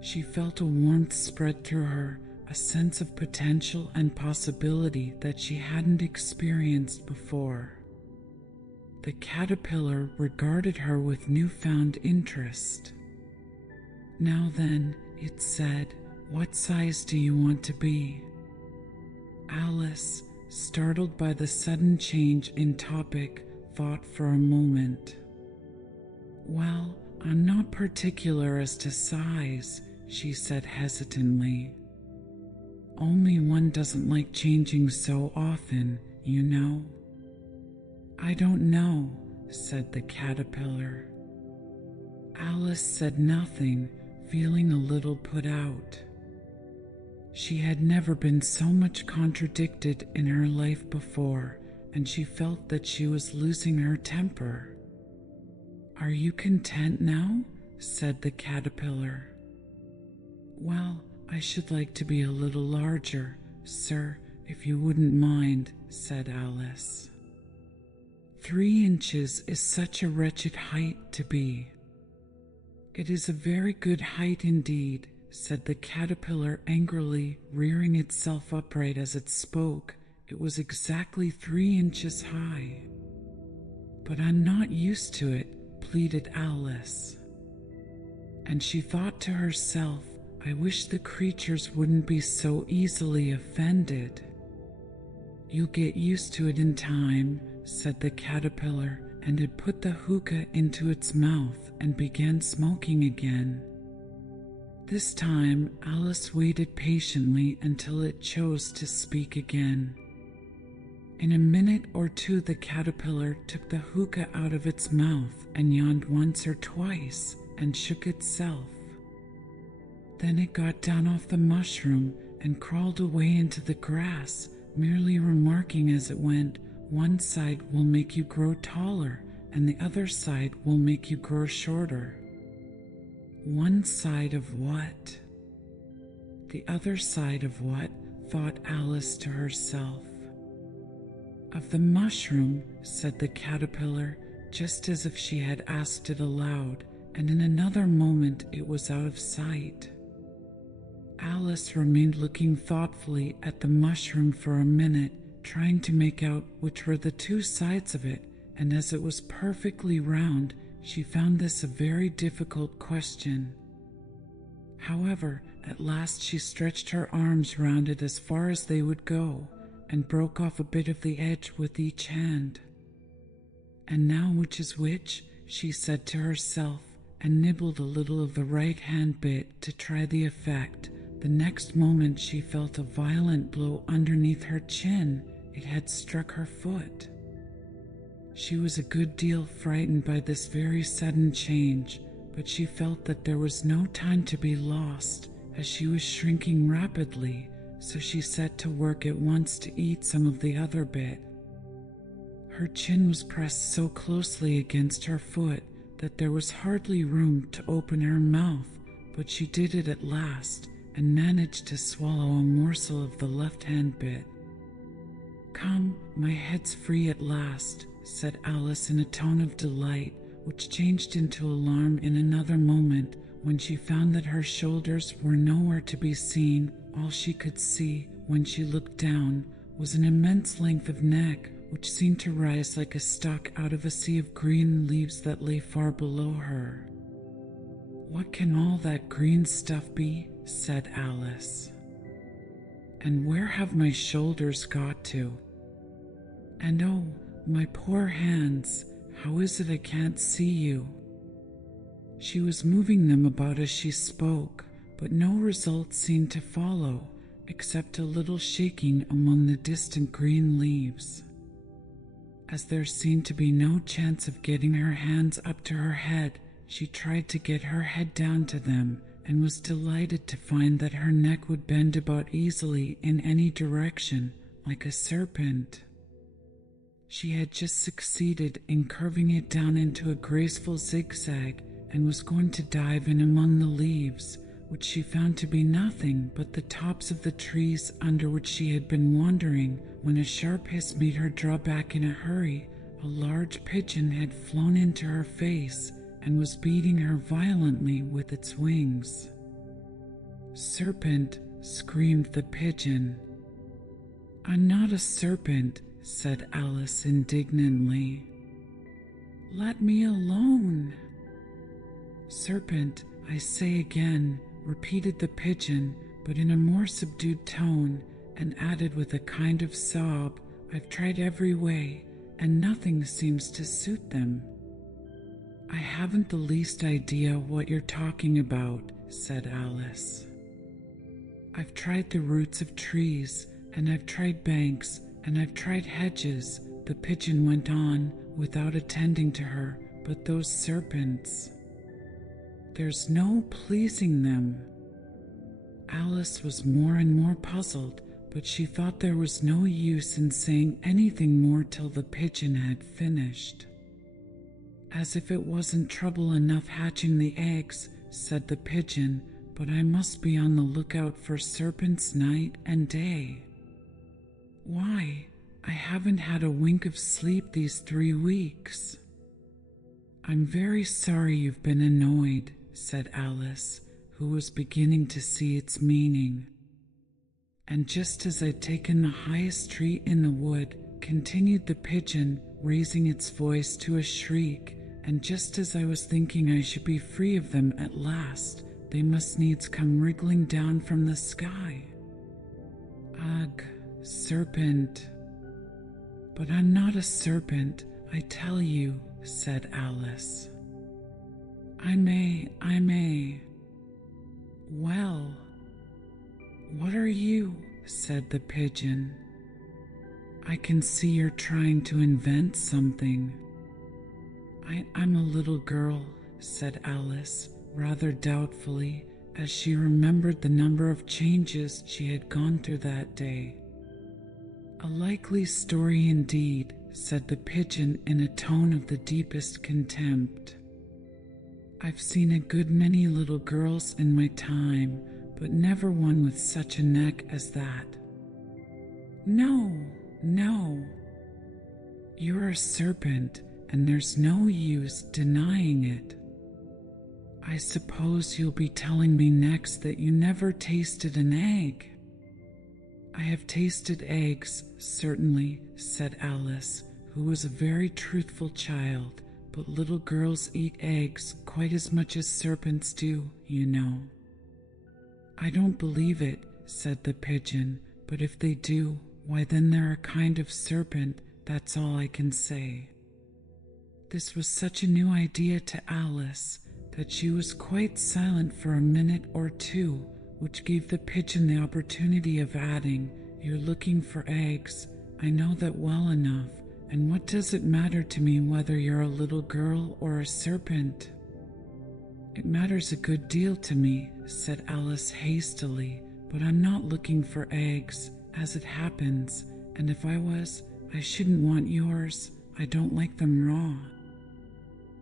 She felt a warmth spread through her, a sense of potential and possibility that she hadn't experienced before. The caterpillar regarded her with newfound interest. Now then, it said, what size do you want to be? Alice, startled by the sudden change in topic, thought for a moment. Well, I'm not particular as to size, she said hesitantly. Only one doesn't like changing so often, you know. I don't know, said the caterpillar. Alice said nothing, feeling a little put out. She had never been so much contradicted in her life before, and she felt that she was losing her temper. Are you content now? Said the caterpillar. Well, I should like to be a little larger, sir, if you wouldn't mind, said Alice. 3 inches is such a wretched height to be. It is a very good height indeed, said the caterpillar angrily, rearing itself upright as it spoke. It was exactly 3 inches high. But I'm not used to it, pleaded Alice. And she thought to herself, I wish the creatures wouldn't be so easily offended. You'll get used to it in time, said the caterpillar, and it put the hookah into its mouth and began smoking again. This time, Alice waited patiently until it chose to speak again. In a minute or two, the caterpillar took the hookah out of its mouth and yawned once or twice and shook itself. Then it got down off the mushroom and crawled away into the grass, merely remarking as it went, "One side will make you grow taller, and the other side will make you grow shorter." One side of what? The other side of what? Thought Alice to herself. Of the mushroom, said the caterpillar, just as if she had asked it aloud, and in another moment it was out of sight. Alice remained looking thoughtfully at the mushroom for a minute, trying to make out which were the two sides of it, and as it was perfectly round, she found this a very difficult question. However, at last she stretched her arms round it as far as they would go, and broke off a bit of the edge with each hand. "And now which is which?" she said to herself, and nibbled a little of the right hand bit to try the effect. The next moment she felt a violent blow underneath her chin. It had struck her foot. She was a good deal frightened by this very sudden change, but she felt that there was no time to be lost, as she was shrinking rapidly, so she set to work at once to eat some of the other bit. Her chin was pressed so closely against her foot that there was hardly room to open her mouth, but she did it at last, and managed to swallow a morsel of the left-hand bit. "Come, my head's free at last," said Alice in a tone of delight, which changed into alarm in another moment when she found that her shoulders were nowhere to be seen. All she could see, when she looked down, was an immense length of neck, which seemed to rise like a stalk out of a sea of green leaves that lay far below her. "What can all that green stuff be?" said Alice. "And where have my shoulders got to? And oh, my poor hands, how is it I can't see you?" She was moving them about as she spoke, but no result seemed to follow, except a little shaking among the distant green leaves. As there seemed to be no chance of getting her hands up to her head, she tried to get her head down to them, and was delighted to find that her neck would bend about easily in any direction, like a serpent. She had just succeeded in curving it down into a graceful zigzag, and was going to dive in among the leaves, which she found to be nothing but the tops of the trees under which she had been wandering, when a sharp hiss made her draw back in a hurry. A large pigeon had flown into her face and was beating her violently with its wings. "Serpent!" screamed the pigeon. "I'm not a serpent," said Alice indignantly. "Let me alone." "Serpent, I say again," repeated the pigeon, but in a more subdued tone, and added with a kind of sob, "I've tried every way, and nothing seems to suit them." "I haven't the least idea what you're talking about," said Alice. "I've tried the roots of trees, and I've tried banks, and I've tried hedges," the pigeon went on, without attending to her, "but those serpents, there's no pleasing them." Alice was more and more puzzled, but she thought there was no use in saying anything more till the pigeon had finished. "As if it wasn't trouble enough hatching the eggs," said the pigeon, "but I must be on the lookout for serpents night and day. Why, I haven't had a wink of sleep these 3 weeks." "I'm very sorry you've been annoyed," said Alice, who was beginning to see its meaning. "And just as I'd taken the highest tree in the wood," continued the pigeon, raising its voice to a shriek, "and just as I was thinking I should be free of them at last, they must needs come wriggling down from the sky. Ugh, serpent." "But I'm not a serpent, I tell you," said Alice. I may. "Well, what are you?" said the pigeon. "I can see you're trying to invent something." I'm a little girl," said Alice, rather doubtfully, as she remembered the number of changes she had gone through that day. "A likely story indeed," said the pigeon in a tone of the deepest contempt. "I've seen a good many little girls in my time, but never one with such a neck as that." No, you're a serpent, and there's no use denying it. I suppose you'll be telling me next that you never tasted an egg." "I have tasted eggs, certainly," said Alice, who was a very truthful child, "but little girls eat eggs quite as much as serpents do, you know." "I don't believe it," said the pigeon, "but if they do, why then they're a kind of serpent, that's all I can say." This was such a new idea to Alice that she was quite silent for a minute or two, which gave the pigeon the opportunity of adding, "You're looking for eggs, I know that well enough, and what does it matter to me whether you're a little girl or a serpent?" "It matters a good deal to me," said Alice hastily, "but I'm not looking for eggs, as it happens, and if I was, I shouldn't want yours. I don't like them raw."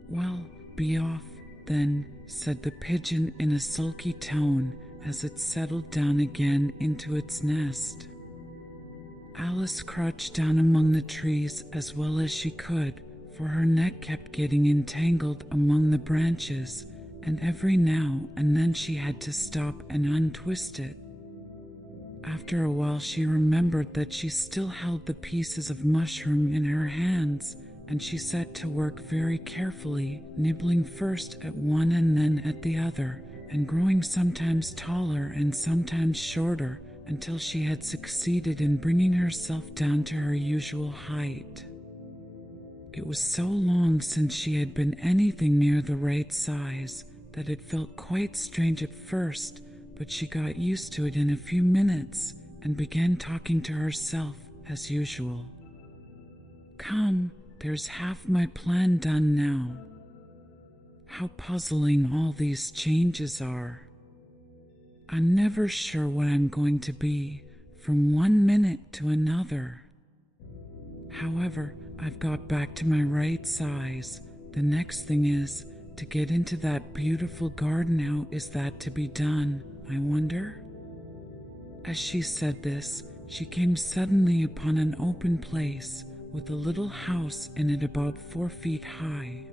"Well, be off, then," said the pigeon in a sulky tone as it settled down again into its nest. Alice crouched down among the trees as well as she could, for her neck kept getting entangled among the branches, and every now and then she had to stop and untwist it. After a while she remembered that she still held the pieces of mushroom in her hands, and she set to work very carefully, nibbling first at one and then at the other, and growing sometimes taller and sometimes shorter, until she had succeeded in bringing herself down to her usual height. It was so long since she had been anything near the right size that it felt quite strange at first, but she got used to it in a few minutes and began talking to herself as usual. "Come, there's half my plan done now. How puzzling all these changes are. I'm never sure what I'm going to be from one minute to another. However, I've got back to my right size. The next thing is to get into that beautiful garden. How is that to be done, I wonder?" As she said this, she came suddenly upon an open place with a little house in it about 4 feet high.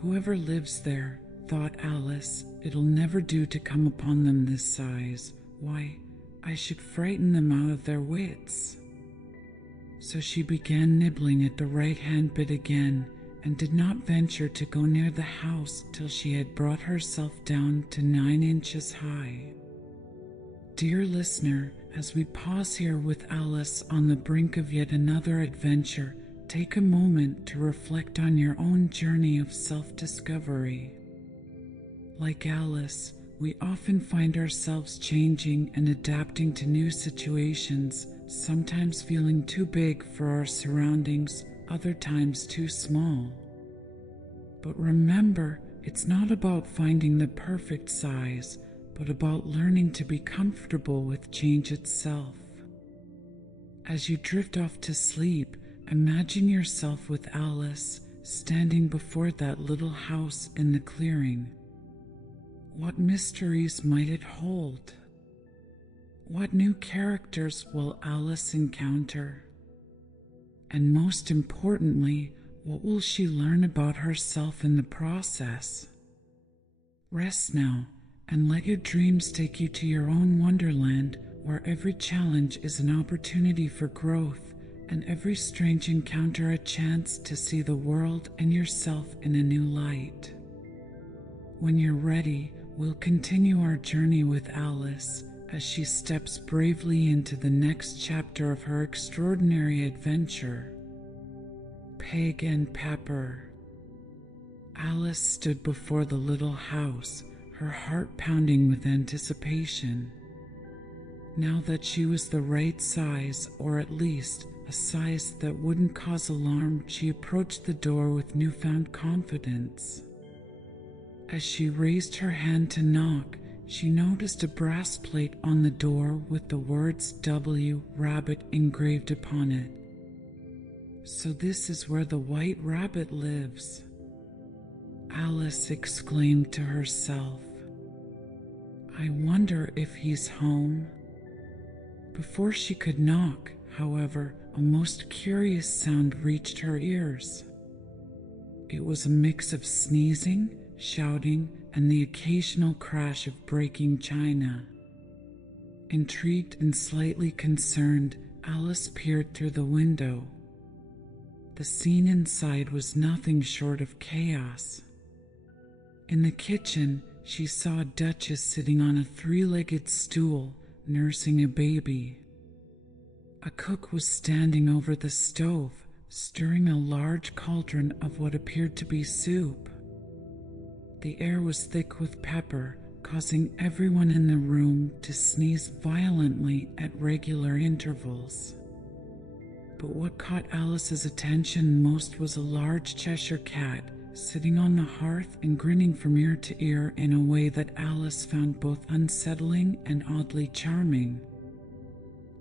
"Whoever lives there," thought Alice, "it'll never do to come upon them this size. Why, I should frighten them out of their wits." So she began nibbling at the right-hand bit again, and did not venture to go near the house till she had brought herself down to 9 inches high. Dear listener, as we pause here with Alice on the brink of yet another adventure, take a moment to reflect on your own journey of self-discovery. Like Alice, we often find ourselves changing and adapting to new situations, sometimes feeling too big for our surroundings, other times too small. But remember, it's not about finding the perfect size, but about learning to be comfortable with change itself. As you drift off to sleep, imagine yourself with Alice standing before that little house in the clearing. What mysteries might it hold? What new characters will Alice encounter? And most importantly, what will she learn about herself in the process? Rest now, and let your dreams take you to your own wonderland, where every challenge is an opportunity for growth, and every strange encounter a chance to see the world and yourself in a new light. When you're ready, we'll continue our journey with Alice as she steps bravely into the next chapter of her extraordinary adventure. Pig and Pepper. Alice stood before the little house, her heart pounding with anticipation. Now that she was the right size, or at least a size that wouldn't cause alarm, she approached the door with newfound confidence. As she raised her hand to knock, she noticed a brass plate on the door with the words W Rabbit engraved upon it. "So this is where the white rabbit lives," Alice exclaimed to herself. "I wonder if he's home." Before she could knock, however, a most curious sound reached her ears. It was a mix of sneezing, shouting, and the occasional crash of breaking china. Intrigued and slightly concerned, Alice peered through the window. The scene inside was nothing short of chaos. In the kitchen, she saw Duchess sitting on a three-legged stool, nursing a baby. A cook was standing over the stove, stirring a large cauldron of what appeared to be soup. The air was thick with pepper, causing everyone in the room to sneeze violently at regular intervals. But what caught Alice's attention most was a large Cheshire cat sitting on the hearth and grinning from ear to ear in a way that Alice found both unsettling and oddly charming.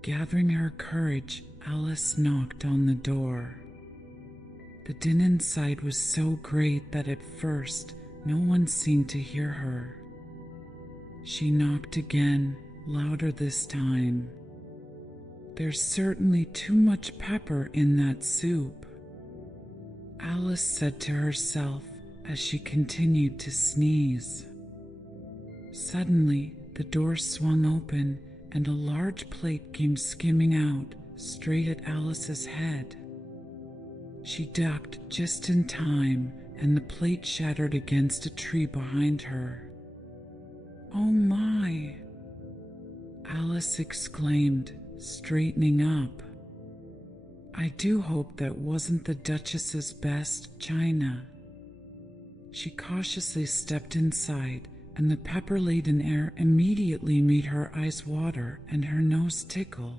Gathering her courage, Alice knocked on the door. The din inside was so great that at first no one seemed to hear her. She knocked again, louder this time. "There's certainly too much pepper in that soup," Alice said to herself as she continued to sneeze. Suddenly, the door swung open and a large plate came skimming out straight at Alice's head. She ducked just in time, and the plate shattered against a tree behind her. "Oh my!" Alice exclaimed, straightening up. "I do hope that wasn't the Duchess's best china." She cautiously stepped inside, and the pepper-laden air immediately made her eyes water and her nose tickle.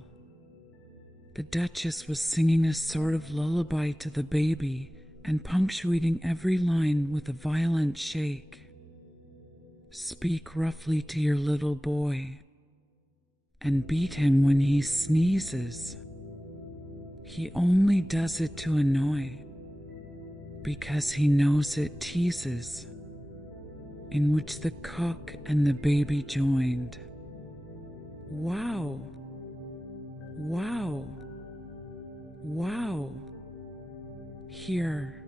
The Duchess was singing a sort of lullaby to the baby and punctuating every line with a violent shake. "Speak roughly to your little boy, and beat him when he sneezes. He only does it to annoy, because he knows it teases," in which the cook and the baby joined. "Wow! Wow! Wow! Here,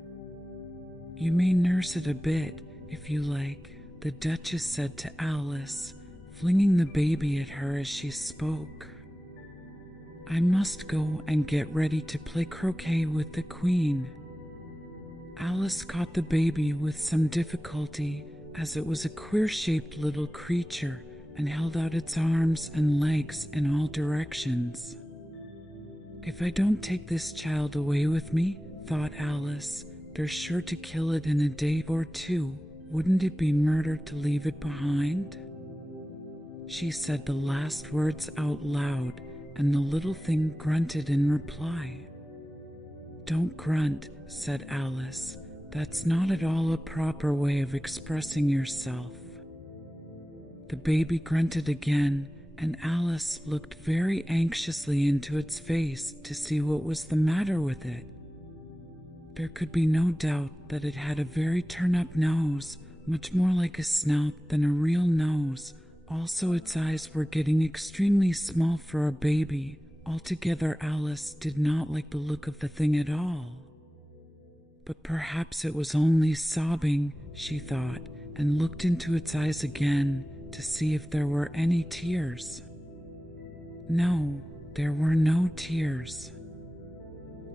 you may nurse it a bit if you like," the Duchess said to Alice, flinging the baby at her as she spoke. "I must go and get ready to play croquet with the Queen." Alice caught the baby with some difficulty, as it was a queer-shaped little creature and held out its arms and legs in all directions. "If I don't take this child away with me," thought Alice, "they're sure to kill it in a day or two. Wouldn't it be murder to leave it behind?" She said the last words out loud, and the little thing grunted in reply. "Don't grunt," said Alice. "That's not at all a proper way of expressing yourself." The baby grunted again, and Alice looked very anxiously into its face to see what was the matter with it. There could be no doubt that it had a very turn-up nose, much more like a snout than a real nose. Also, its eyes were getting extremely small for a baby. Altogether, Alice did not like the look of the thing at all. But perhaps it was only sobbing, she thought, and looked into its eyes again to see if there were any tears. No, there were no tears.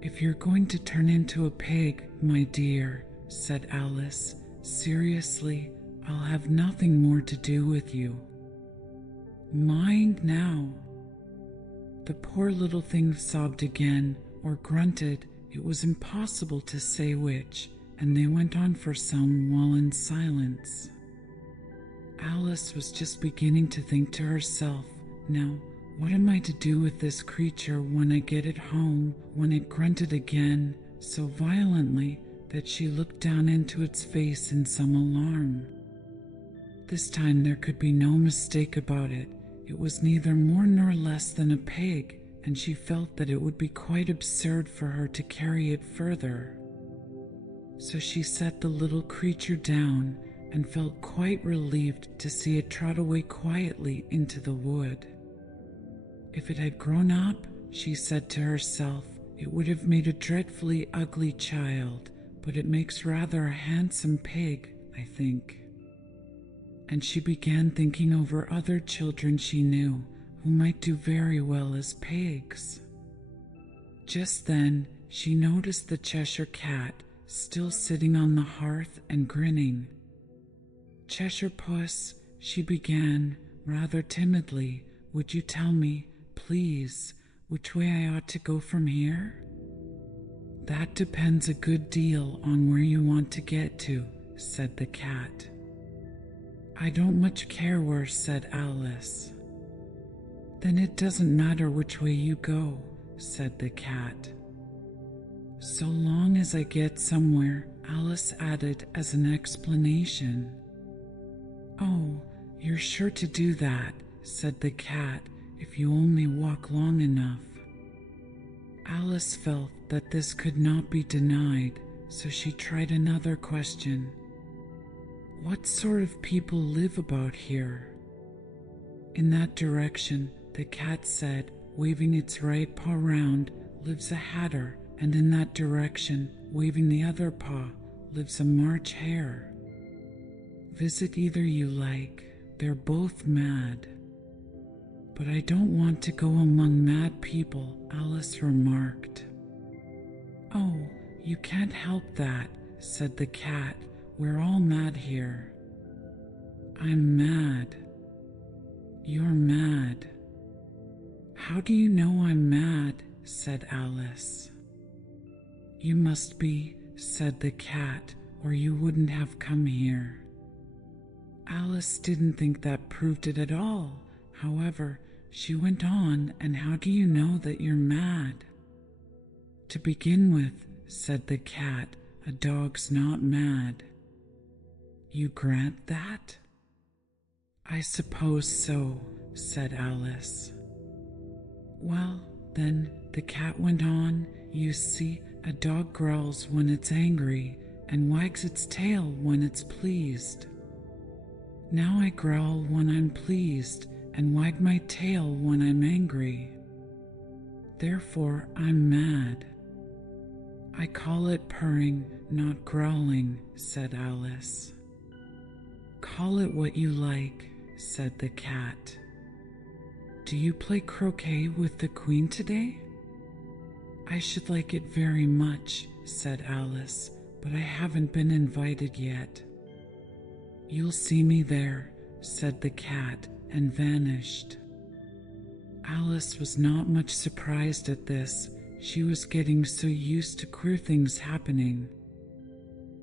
"If you're going to turn into a pig, my dear," said Alice, "seriously, I'll have nothing more to do with you. Mind now." The poor little thing sobbed again, or grunted, it was impossible to say which, and they went on for some while in silence. Alice was just beginning to think to herself, "Now, what am I to do with this creature when I get it home?" when it grunted again so violently that she looked down into its face in some alarm. This time there could be no mistake about it. It was neither more nor less than a pig, and she felt that it would be quite absurd for her to carry it further. So she set the little creature down and felt quite relieved to see it trot away quietly into the wood. If it had grown up, she said to herself, it would have made a dreadfully ugly child, but it makes rather a handsome pig, I think. And she began thinking over other children she knew who might do very well as pigs. Just then, she noticed the Cheshire Cat still sitting on the hearth and grinning. "Cheshire Puss," she began, rather timidly, "would you tell me, please, which way I ought to go from here?" "That depends a good deal on where you want to get to," said the cat. "I don't much care where," said Alice. "Then it doesn't matter which way you go," said the cat. "So long as I get somewhere," Alice added as an explanation. "Oh, you're sure to do that," said the cat, "if you only walk long enough." Alice felt that this could not be denied, so she tried another question. "What sort of people live about here?" "In that direction," the cat said, waving its right paw round, "lives a hatter, and in that direction, waving the other paw, lives a March hare. Visit either you like, they're both mad." "But I don't want to go among mad people," Alice remarked. "Oh, you can't help that," said the cat. "We're all mad here." "I'm mad." "You're mad." "How do you know I'm mad?" said Alice. "You must be," said the cat, "or you wouldn't have come here." Alice didn't think that proved it at all. However, she went on, "And how do you know that you're mad?" "To begin with," said the cat, "a dog's not mad." "You grant that?" "I suppose so," said Alice. "Well, then," the cat went on, "you see, a dog growls when it's angry and wags its tail when it's pleased. Now I growl when I'm pleased and wag my tail when I'm angry. Therefore, I'm mad." "I call it purring, not growling," said Alice. "Call it what you like," said the cat. "Do you play croquet with the Queen today?" "I should like it very much," said Alice, "but I haven't been invited yet." "You'll see me there," said the cat, and vanished. Alice was not much surprised at this. She was getting so used to queer things happening.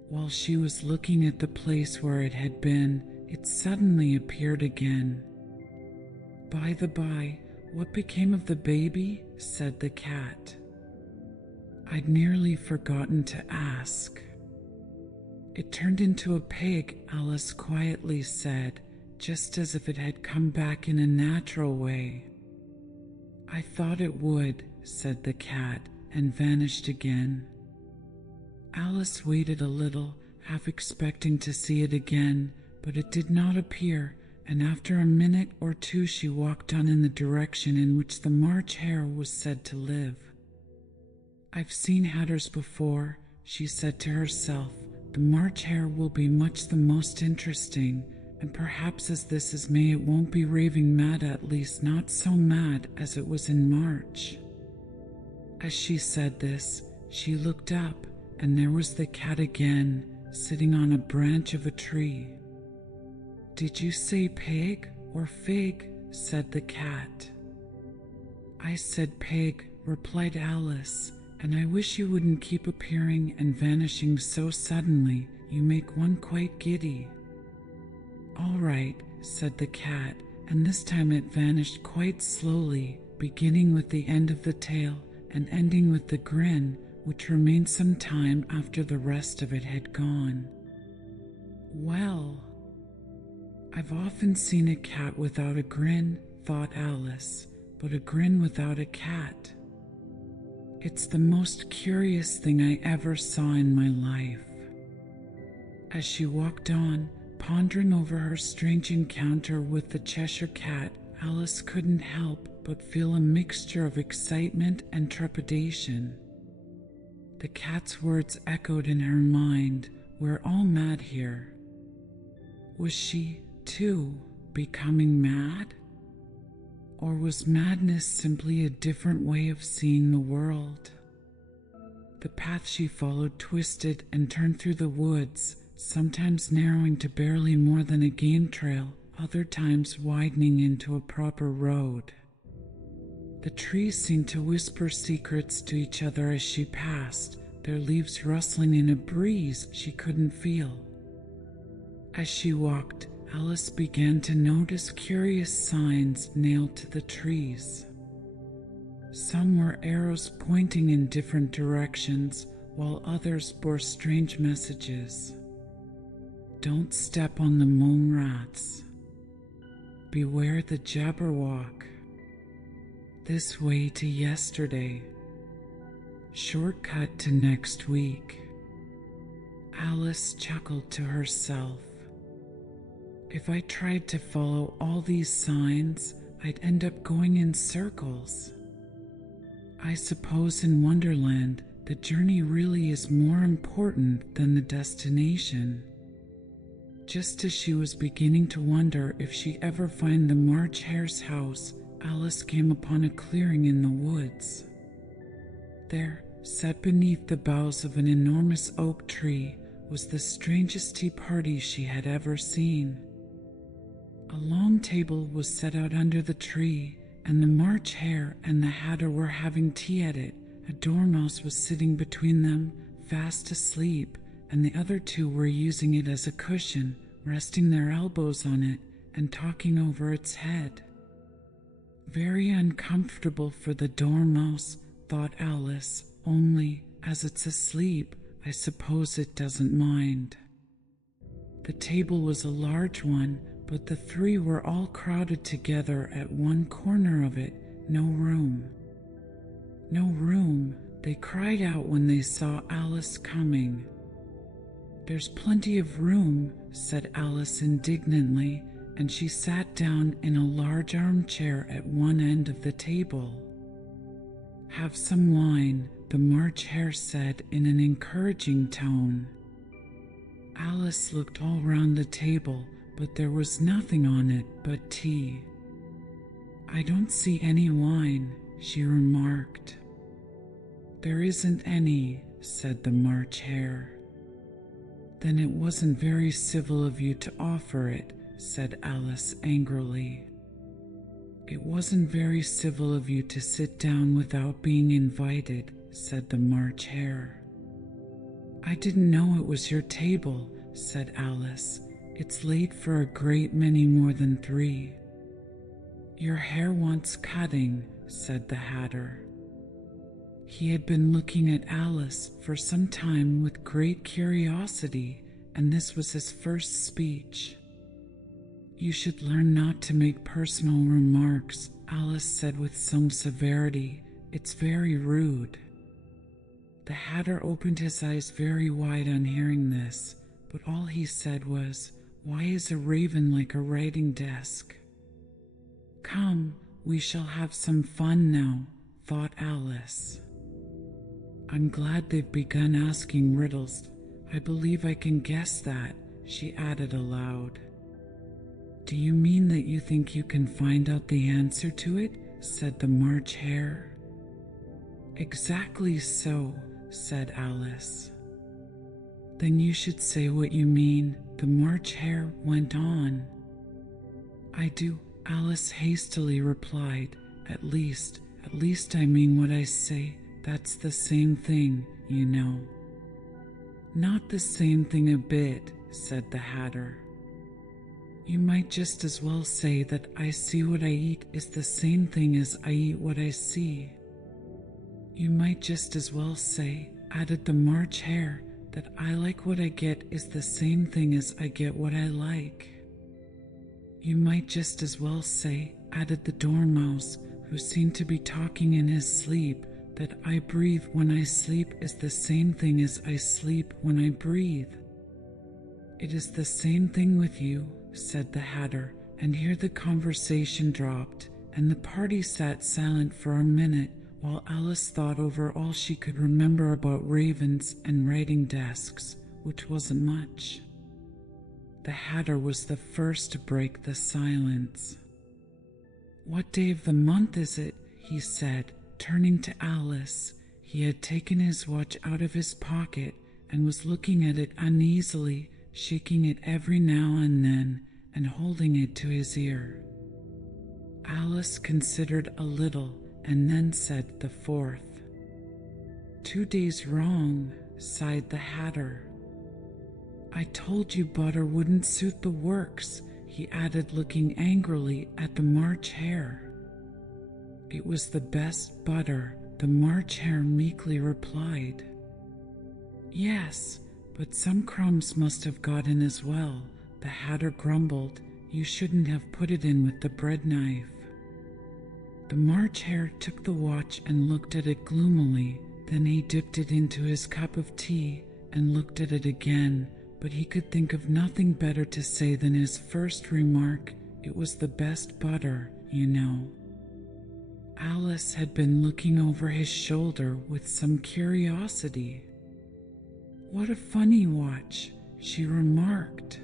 While she was looking at the place where it had been, it suddenly appeared again. "By the by, what became of the baby?" said the cat. "I'd nearly forgotten to ask." "It turned into a pig," Alice quietly said, just as if it had come back in a natural way. "I thought it would," said the cat, and vanished again. Alice waited a little, half expecting to see it again, but it did not appear, and after a minute or two she walked on in the direction in which the March hare was said to live. "I've seen hatters before," she said to herself. "The March hare will be much the most interesting, and perhaps as this is May it won't be raving mad, at least not so mad as it was in March." As she said this, she looked up, and there was the cat again, sitting on a branch of a tree. "Did you say pig or fig?" said the cat. "I said pig," replied Alice, "and I wish you wouldn't keep appearing and vanishing so suddenly. You make one quite giddy." "All right," said the cat, and this time it vanished quite slowly, beginning with the end of the tail and ending with the grin, which remained some time after the rest of it had gone. "Well, I've often seen a cat without a grin," thought Alice, "but a grin without a cat. It's the most curious thing I ever saw in my life." As she walked on, pondering over her strange encounter with the Cheshire Cat, Alice couldn't help but feel a mixture of excitement and trepidation. The cat's words echoed in her mind, "We're all mad here." Was she, too, becoming mad? Or was madness simply a different way of seeing the world? The path she followed twisted and turned through the woods, sometimes narrowing to barely more than a game trail, other times widening into a proper road. The trees seemed to whisper secrets to each other as she passed, their leaves rustling in a breeze she couldn't feel. As she walked, Alice began to notice curious signs nailed to the trees. Some were arrows pointing in different directions, while others bore strange messages. "Don't step on the mole rats. Beware the Jabberwock. This way to yesterday. Shortcut to next week." Alice chuckled to herself. "If I tried to follow all these signs, I'd end up going in circles. I suppose in Wonderland, the journey really is more important than the destination." Just as she was beginning to wonder if she'd ever find the March Hare's house, Alice came upon a clearing in the woods. There, set beneath the boughs of an enormous oak tree, was the strangest tea party she had ever seen. A long table was set out under the tree, and the March Hare and the Hatter were having tea at it. A dormouse was sitting between them, fast asleep, and the other two were using it as a cushion, resting their elbows on it and talking over its head. "Very uncomfortable for the dormouse," thought Alice, "only, as it's asleep, I suppose it doesn't mind." The table was a large one, but the three were all crowded together at one corner of it. No room. "No room," they cried out when they saw Alice coming. "There's plenty of room," said Alice indignantly, and she sat down in a large armchair at one end of the table. "Have some wine," the March Hare said in an encouraging tone. Alice looked all round the table, but there was nothing on it but tea. "I don't see any wine," she remarked. "There isn't any," said the March Hare. "Then it wasn't very civil of you to offer it," said Alice angrily. "It wasn't very civil of you to sit down without being invited," said the March Hare. "I didn't know it was your table," said Alice. "It's late for a great many more than 3. "Your hair wants cutting," said the Hatter. He had been looking at Alice for some time with great curiosity, and this was his first speech. "You should learn not to make personal remarks," Alice said with some severity. "It's very rude." The Hatter opened his eyes very wide on hearing this, but all he said was, "Why is a raven like a writing desk?" "Come, we shall have some fun now," thought Alice. "I'm glad they've begun asking riddles. I believe I can guess that," she added aloud. "Do you mean that you think you can find out the answer to it?" said the March Hare. "Exactly so," said Alice. "Then you should say what you mean," the March Hare went on. "I do," Alice hastily replied. At least I mean what I say. That's the same thing, you know." "Not the same thing a bit," said the Hatter. You might just as well say that I see what I eat is the same thing as I eat what I see. You might just as well say, added the March Hare, that I like what I get is the same thing as I get what I like. You might just as well say, added the Dormouse, who seemed to be talking in his sleep, that I breathe when I sleep is the same thing as I sleep when I breathe. It is the same thing with you, said the Hatter, and here the conversation dropped, and the party sat silent for a minute while Alice thought over all she could remember about ravens and writing desks, which wasn't much. The Hatter was the first to break the silence. What day of the month is it? He said, turning to Alice. He had taken his watch out of his pocket and was looking at it uneasily, shaking it every now and then and holding it to his ear. Alice considered a little and then said the 4th. 2 days wrong, sighed the Hatter. I told you butter wouldn't suit the works, he added, looking angrily at the March Hare. It was the best butter, the March Hare meekly replied. Yes, but some crumbs must have got in as well, the Hatter grumbled. You shouldn't have put it in with the bread knife. The March Hare took the watch and looked at it gloomily. Then he dipped it into his cup of tea and looked at it again, but he could think of nothing better to say than his first remark. It was the best butter, you know. Alice had been looking over his shoulder with some curiosity. What a funny watch, she remarked.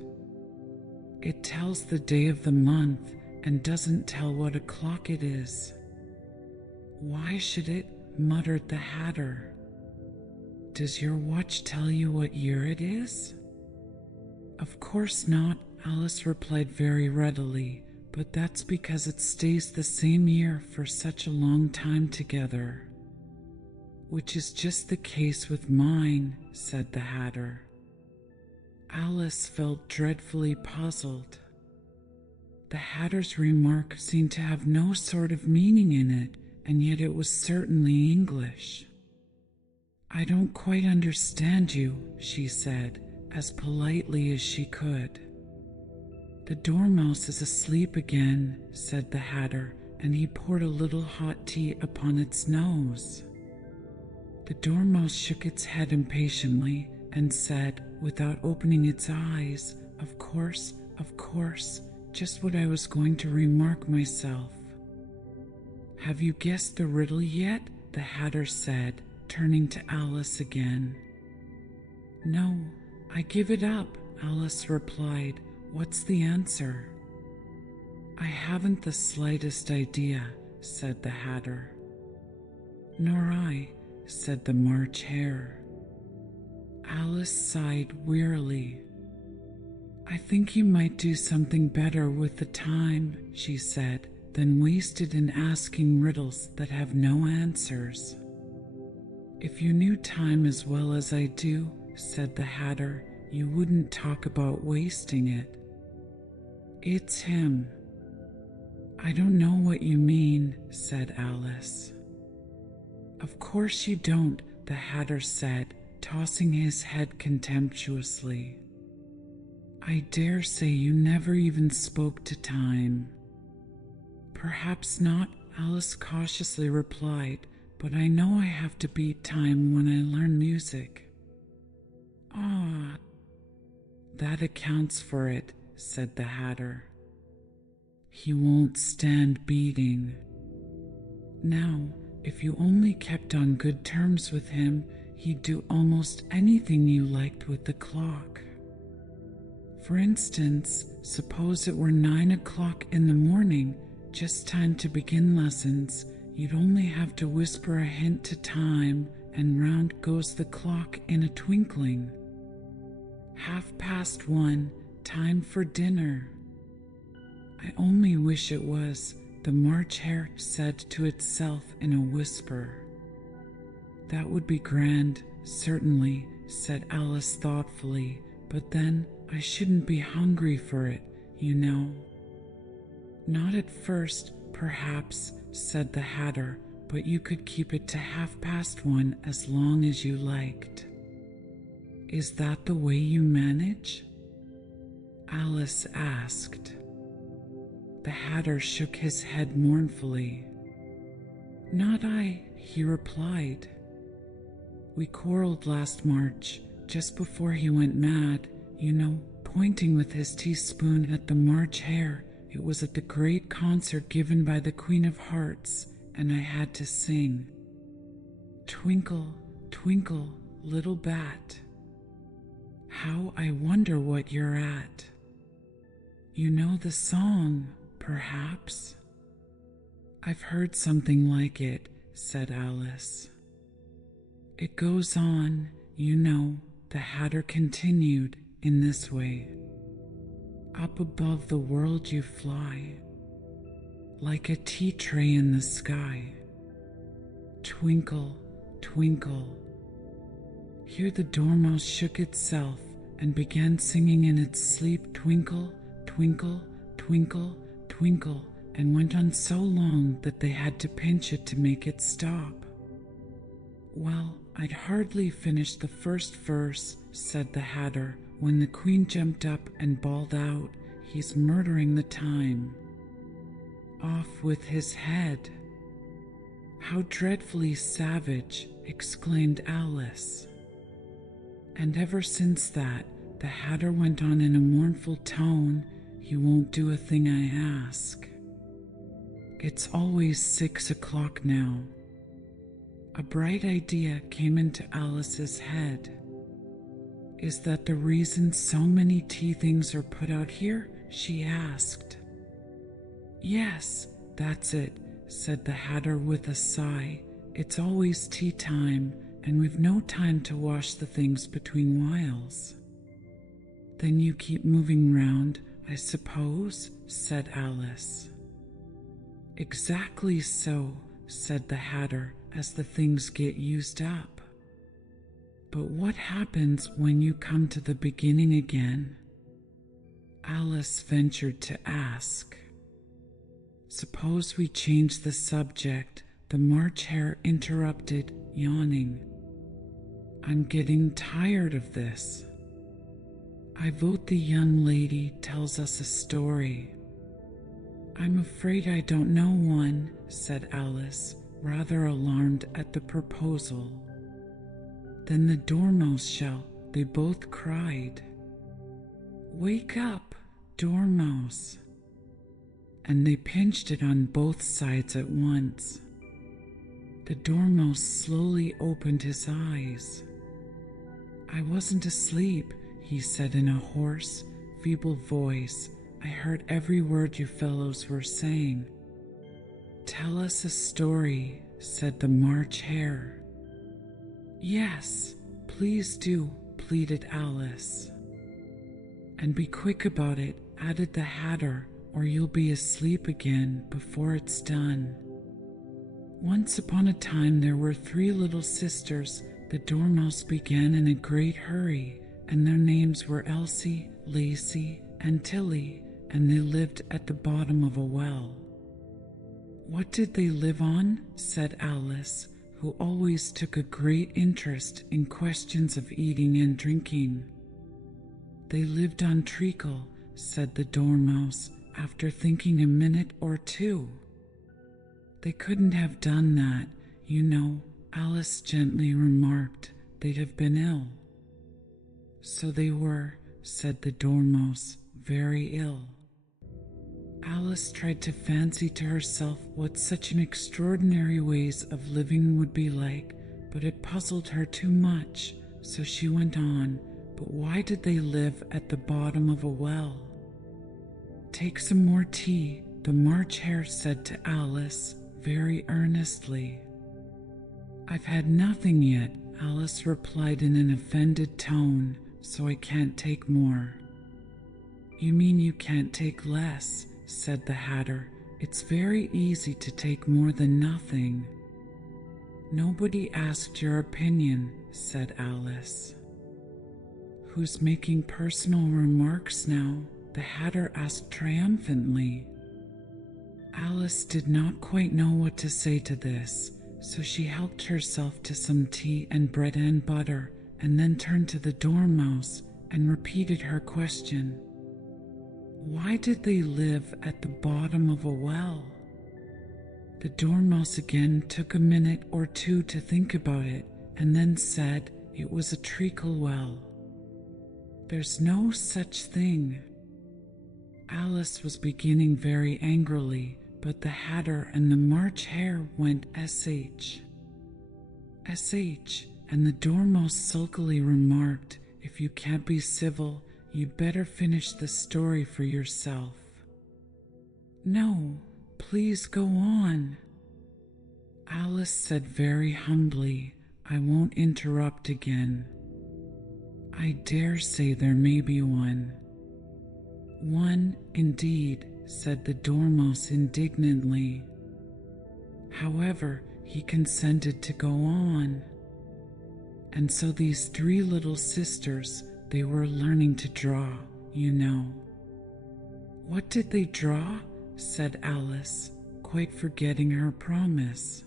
It tells the day of the month and doesn't tell what o'clock it is. Why should it? Muttered the Hatter. Does your watch tell you what year it is? Of course not, Alice replied very readily, but that's because it stays the same year for such a long time together. Which is just the case with mine, said the Hatter. Alice felt dreadfully puzzled. The Hatter's remark seemed to have no sort of meaning in it, and yet it was certainly English. I don't quite understand you, she said, as politely as she could. The Dormouse is asleep again, said the Hatter, and he poured a little hot tea upon its nose. The Dormouse shook its head impatiently and said, without opening its eyes, of course, just what I was going to remark myself. Have you guessed the riddle yet? The Hatter said, turning to Alice again. No, I give it up, Alice replied. What's the answer? I haven't the slightest idea, said the Hatter. Nor I, said the March Hare. Alice sighed wearily. I think you might do something better with the time, she said, than waste it in asking riddles that have no answers. If you knew time as well as I do, said the Hatter, you wouldn't talk about wasting it. It's him. I don't know what you mean, said Alice. Of course you don't, the Hatter said, tossing his head contemptuously. I dare say you never even spoke to time. Perhaps not, Alice cautiously replied, but I know I have to beat time when I learn music. Ah, that accounts for it, said the Hatter. He won't stand beating. Now, if you only kept on good terms with him, he'd do almost anything you liked with the clock. For instance, suppose it were 9 o'clock in the morning, just time to begin lessons. You'd only have to whisper a hint to time, and round goes the clock in a twinkling. 1:30, time for dinner. I only wish it was, the March Hare said to itself in a whisper. That would be grand, certainly, said Alice thoughtfully, but then I shouldn't be hungry for it. you know. Not at first, perhaps, said the Hatter, but you could keep it to 1:30 as long as you liked. Is that the way you manage? Alice asked. The Hatter shook his head mournfully. Not I, he replied. We quarreled last March, just before he went mad, you know, pointing with his teaspoon at the March hare. It was at the great concert given by the Queen of Hearts, and I had to sing. Twinkle, twinkle, little bat. How I wonder what you're at. You know the song, perhaps? I've heard something like it, said Alice. It goes on, you know, the Hatter continued, in this way. Up above the world you fly, like a tea tray in the sky. Twinkle, twinkle. Here the dormouse shook itself and began singing in its sleep, twinkle, twinkle, twinkle, twinkle, and went on so long that they had to pinch it to make it stop. Well, I'd hardly finished the first verse, said the Hatter, when the Queen jumped up and bawled out, He's murdering the time. Off with his head. How dreadfully savage, exclaimed Alice. And ever since that, the Hatter went on in a mournful tone, he won't do a thing I ask. It's always 6 o'clock now. A bright idea came into Alice's head. Is that the reason so many tea things are put out here? She asked. Yes, that's it, said the Hatter with a sigh. It's always tea time, and we've no time to wash the things between whiles. Then you keep moving round, I suppose, said Alice. Exactly so, said the Hatter, as the things get used up. But what happens when you come to the beginning again? Alice ventured to ask. Suppose we change the subject, the March Hare interrupted, yawning. I'm getting tired of this. I vote the young lady tells us a story. I'm afraid I don't know one, said Alice, rather alarmed at the proposal. Then the dormouse shall, they both cried. Wake up, dormouse. And they pinched it on both sides at once. The dormouse slowly opened his eyes. I wasn't asleep, he said in a hoarse, feeble voice. I heard every word you fellows were saying. Tell us a story, said the March Hare. Yes, please do, pleaded Alice. And be quick about it, added the Hatter, or you'll be asleep again before it's done. Once upon a time there were 3 little sisters. The dormouse began in a great hurry, and their names were Elsie, Lacey, and Tilly, and they lived at the bottom of a well. What did they live on? Said Alice, who always took a great interest in questions of eating and drinking. They lived on treacle, said the dormouse, after thinking a minute or two. They couldn't have done that, you know, Alice gently remarked. They'd have been ill. So they were, said the dormouse, very ill. Alice tried to fancy to herself what such an extraordinary ways of living would be like, but it puzzled her too much, so she went on, but why did they live at the bottom of a well? Take some more tea, the March Hare said to Alice, very earnestly. I've had nothing yet, Alice replied in an offended tone, so I can't take more. You mean you can't take less, said the Hatter. It's very easy to take more than nothing. Nobody asked your opinion, said Alice. Who's making personal remarks now? the Hatter asked triumphantly. Alice did not quite know what to say to this, so she helped herself to some tea and bread and butter, and then turned to the Dormouse and repeated her question. Why did they live at the bottom of a well? The Dormouse again took a minute or two to think about it, and then said it was a treacle well. There's no such thing. Alice was beginning very angrily, but the Hatter and the March Hare went sh. Sh, and the Dormouse sulkily remarked, if you can't be civil, you'd better finish the story for yourself. No, please go on. Alice said very humbly, I won't interrupt again. I dare say there may be one. One, indeed, said the Dormouse indignantly. However, he consented to go on. And so these three little sisters, they were learning to draw, you know. What did they draw? Said Alice, quite forgetting her promise.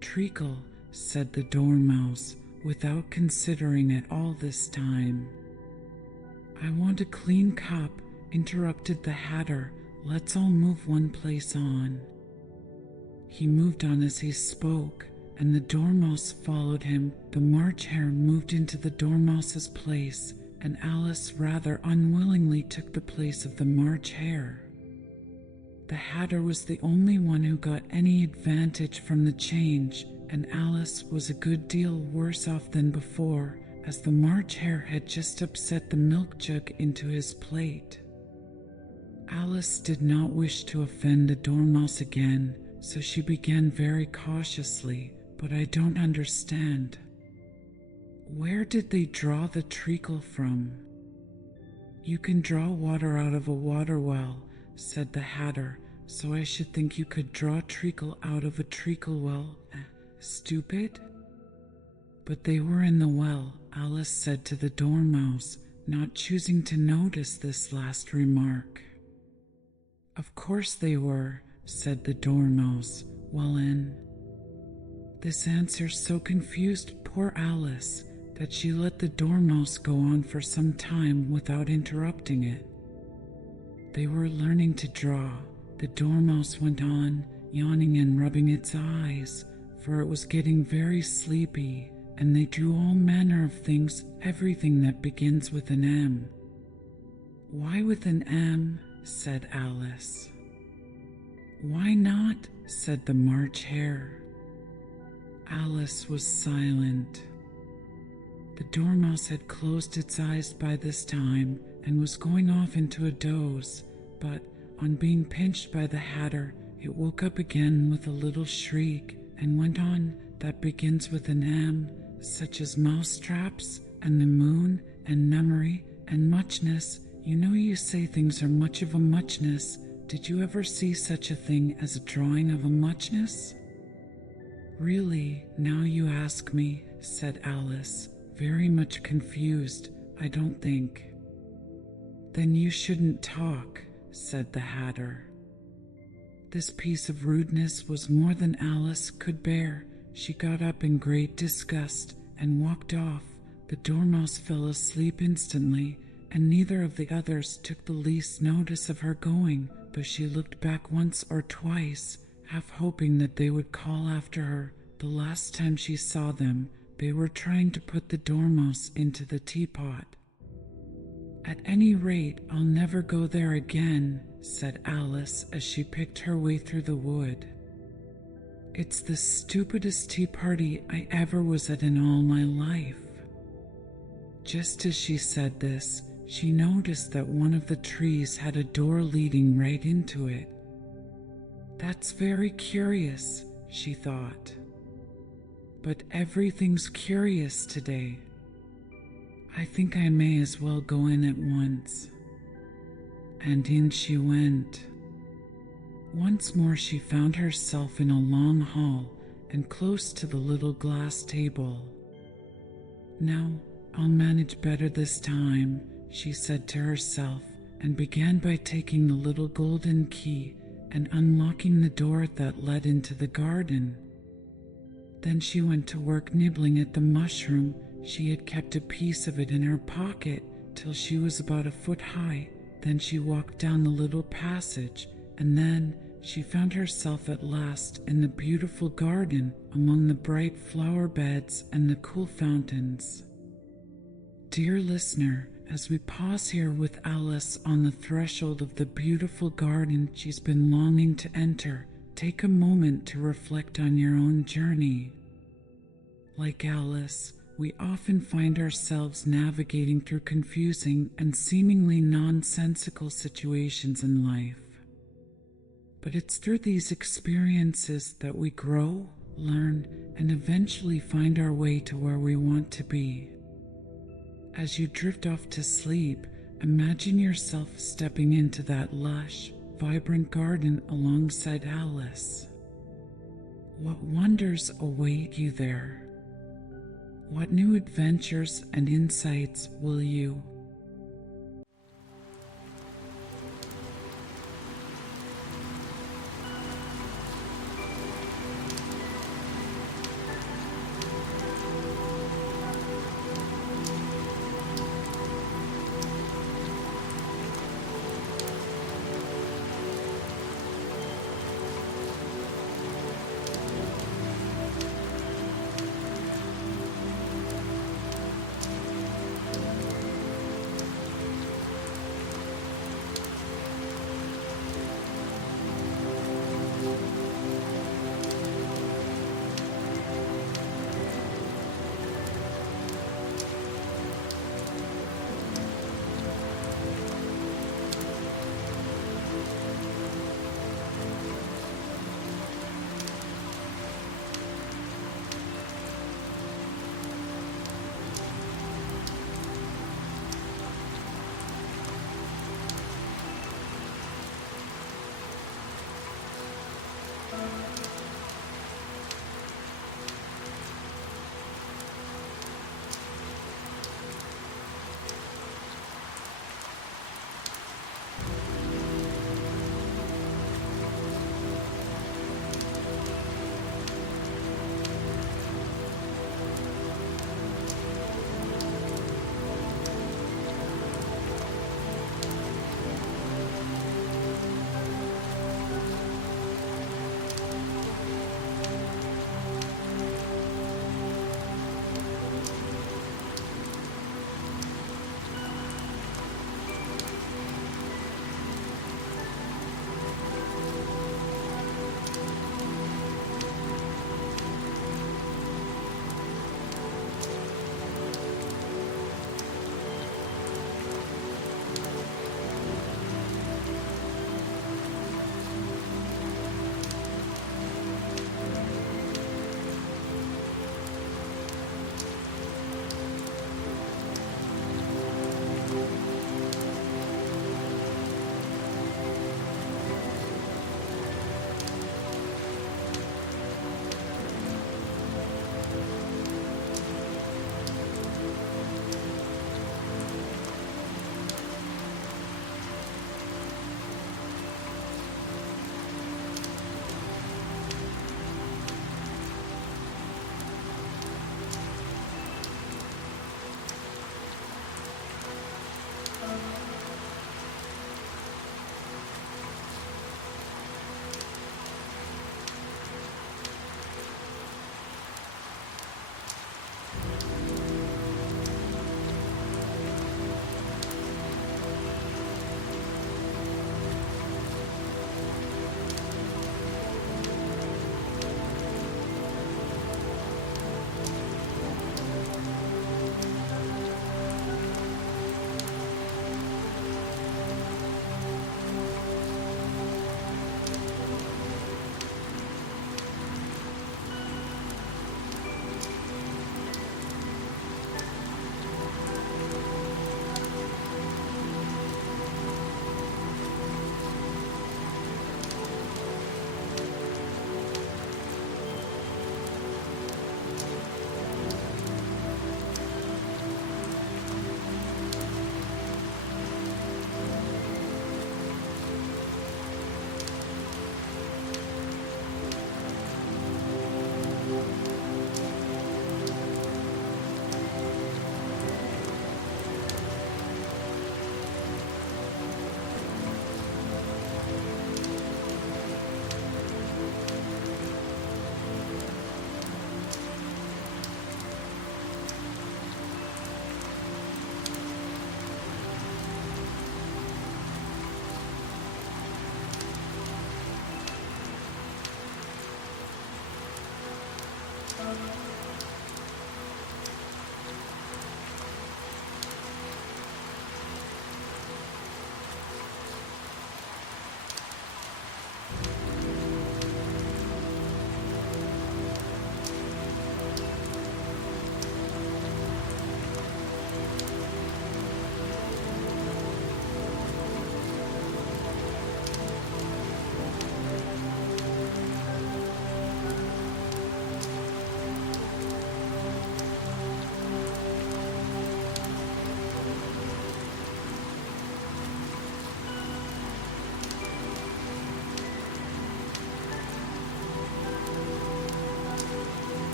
Treacle, said the Dormouse, without considering it all this time. I want a clean cup, interrupted the Hatter. Let's all move one place on. He moved on as he spoke, and the Dormouse followed him. The March Hare moved into the Dormouse's place, and Alice rather unwillingly took the place of the March Hare. The Hatter was the only one who got any advantage from the change, and Alice was a good deal worse off than before, as the March Hare had just upset the milk jug into his plate. Alice did not wish to offend the Dormouse again, so she began very cautiously, but I don't understand. Where did they draw the treacle from? You can draw water out of a water well, said the Hatter, so I should think you could draw treacle out of a treacle well. Stupid? But they were in the well, Alice said to the Dormouse, not choosing to notice this last remark. Of course they were, said the Dormouse, well in. This answer so confused poor Alice that she let the Dormouse go on for some time without interrupting it. They were learning to draw. The Dormouse went on, yawning and rubbing its eyes, for it was getting very sleepy, and they drew all manner of things, everything that begins with an M. Why with an M? Said Alice. Why not? Said the March Hare. Alice was silent. The Dormouse had closed its eyes by this time and was going off into a doze, but on being pinched by the Hatter, it woke up again with a little shriek and went on, that begins with an M, such as mousetraps and the moon and memory and muchness. You know you say things are much of a muchness. Did you ever see such a thing as a drawing of a muchness? Really, now you ask me, said Alice, very much confused, I don't think. Then you shouldn't talk, said the Hatter. This piece of rudeness was more than Alice could bear. She got up in great disgust and walked off. The Dormouse fell asleep instantly, and neither of the others took the least notice of her going, but she looked back once or twice, half hoping that they would call after her. The last time she saw them, they were trying to put the Dormouse into the teapot. At any rate, I'll never go there again, said Alice as she picked her way through the wood. It's the stupidest tea party I ever was at in all my life. Just as she said this, she noticed that one of the trees had a door leading right into it. That's very curious, she thought. But everything's curious today. I think I may as well go in at once. And in she went. Once more she found herself in a long hall and close to the little glass table. Now, I'll manage better this time, she said to herself, and began by taking the little golden key and unlocking the door that led into the garden. Then she went to work nibbling at the mushroom. She had kept a piece of it in her pocket till she was about a foot high. Then she walked down the little passage, and then she found herself at last in the beautiful garden among the bright flower beds and the cool fountains. Dear listener, as we pause here with Alice on the threshold of the beautiful garden she's been longing to enter, take a moment to reflect on your own journey. Like Alice, we often find ourselves navigating through confusing and seemingly nonsensical situations in life. But it's through these experiences that we grow, learn, and eventually find our way to where we want to be. As you drift off to sleep, imagine yourself stepping into that lush, vibrant garden alongside Alice. What wonders await you there? What new adventures and insights will you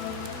Thank you.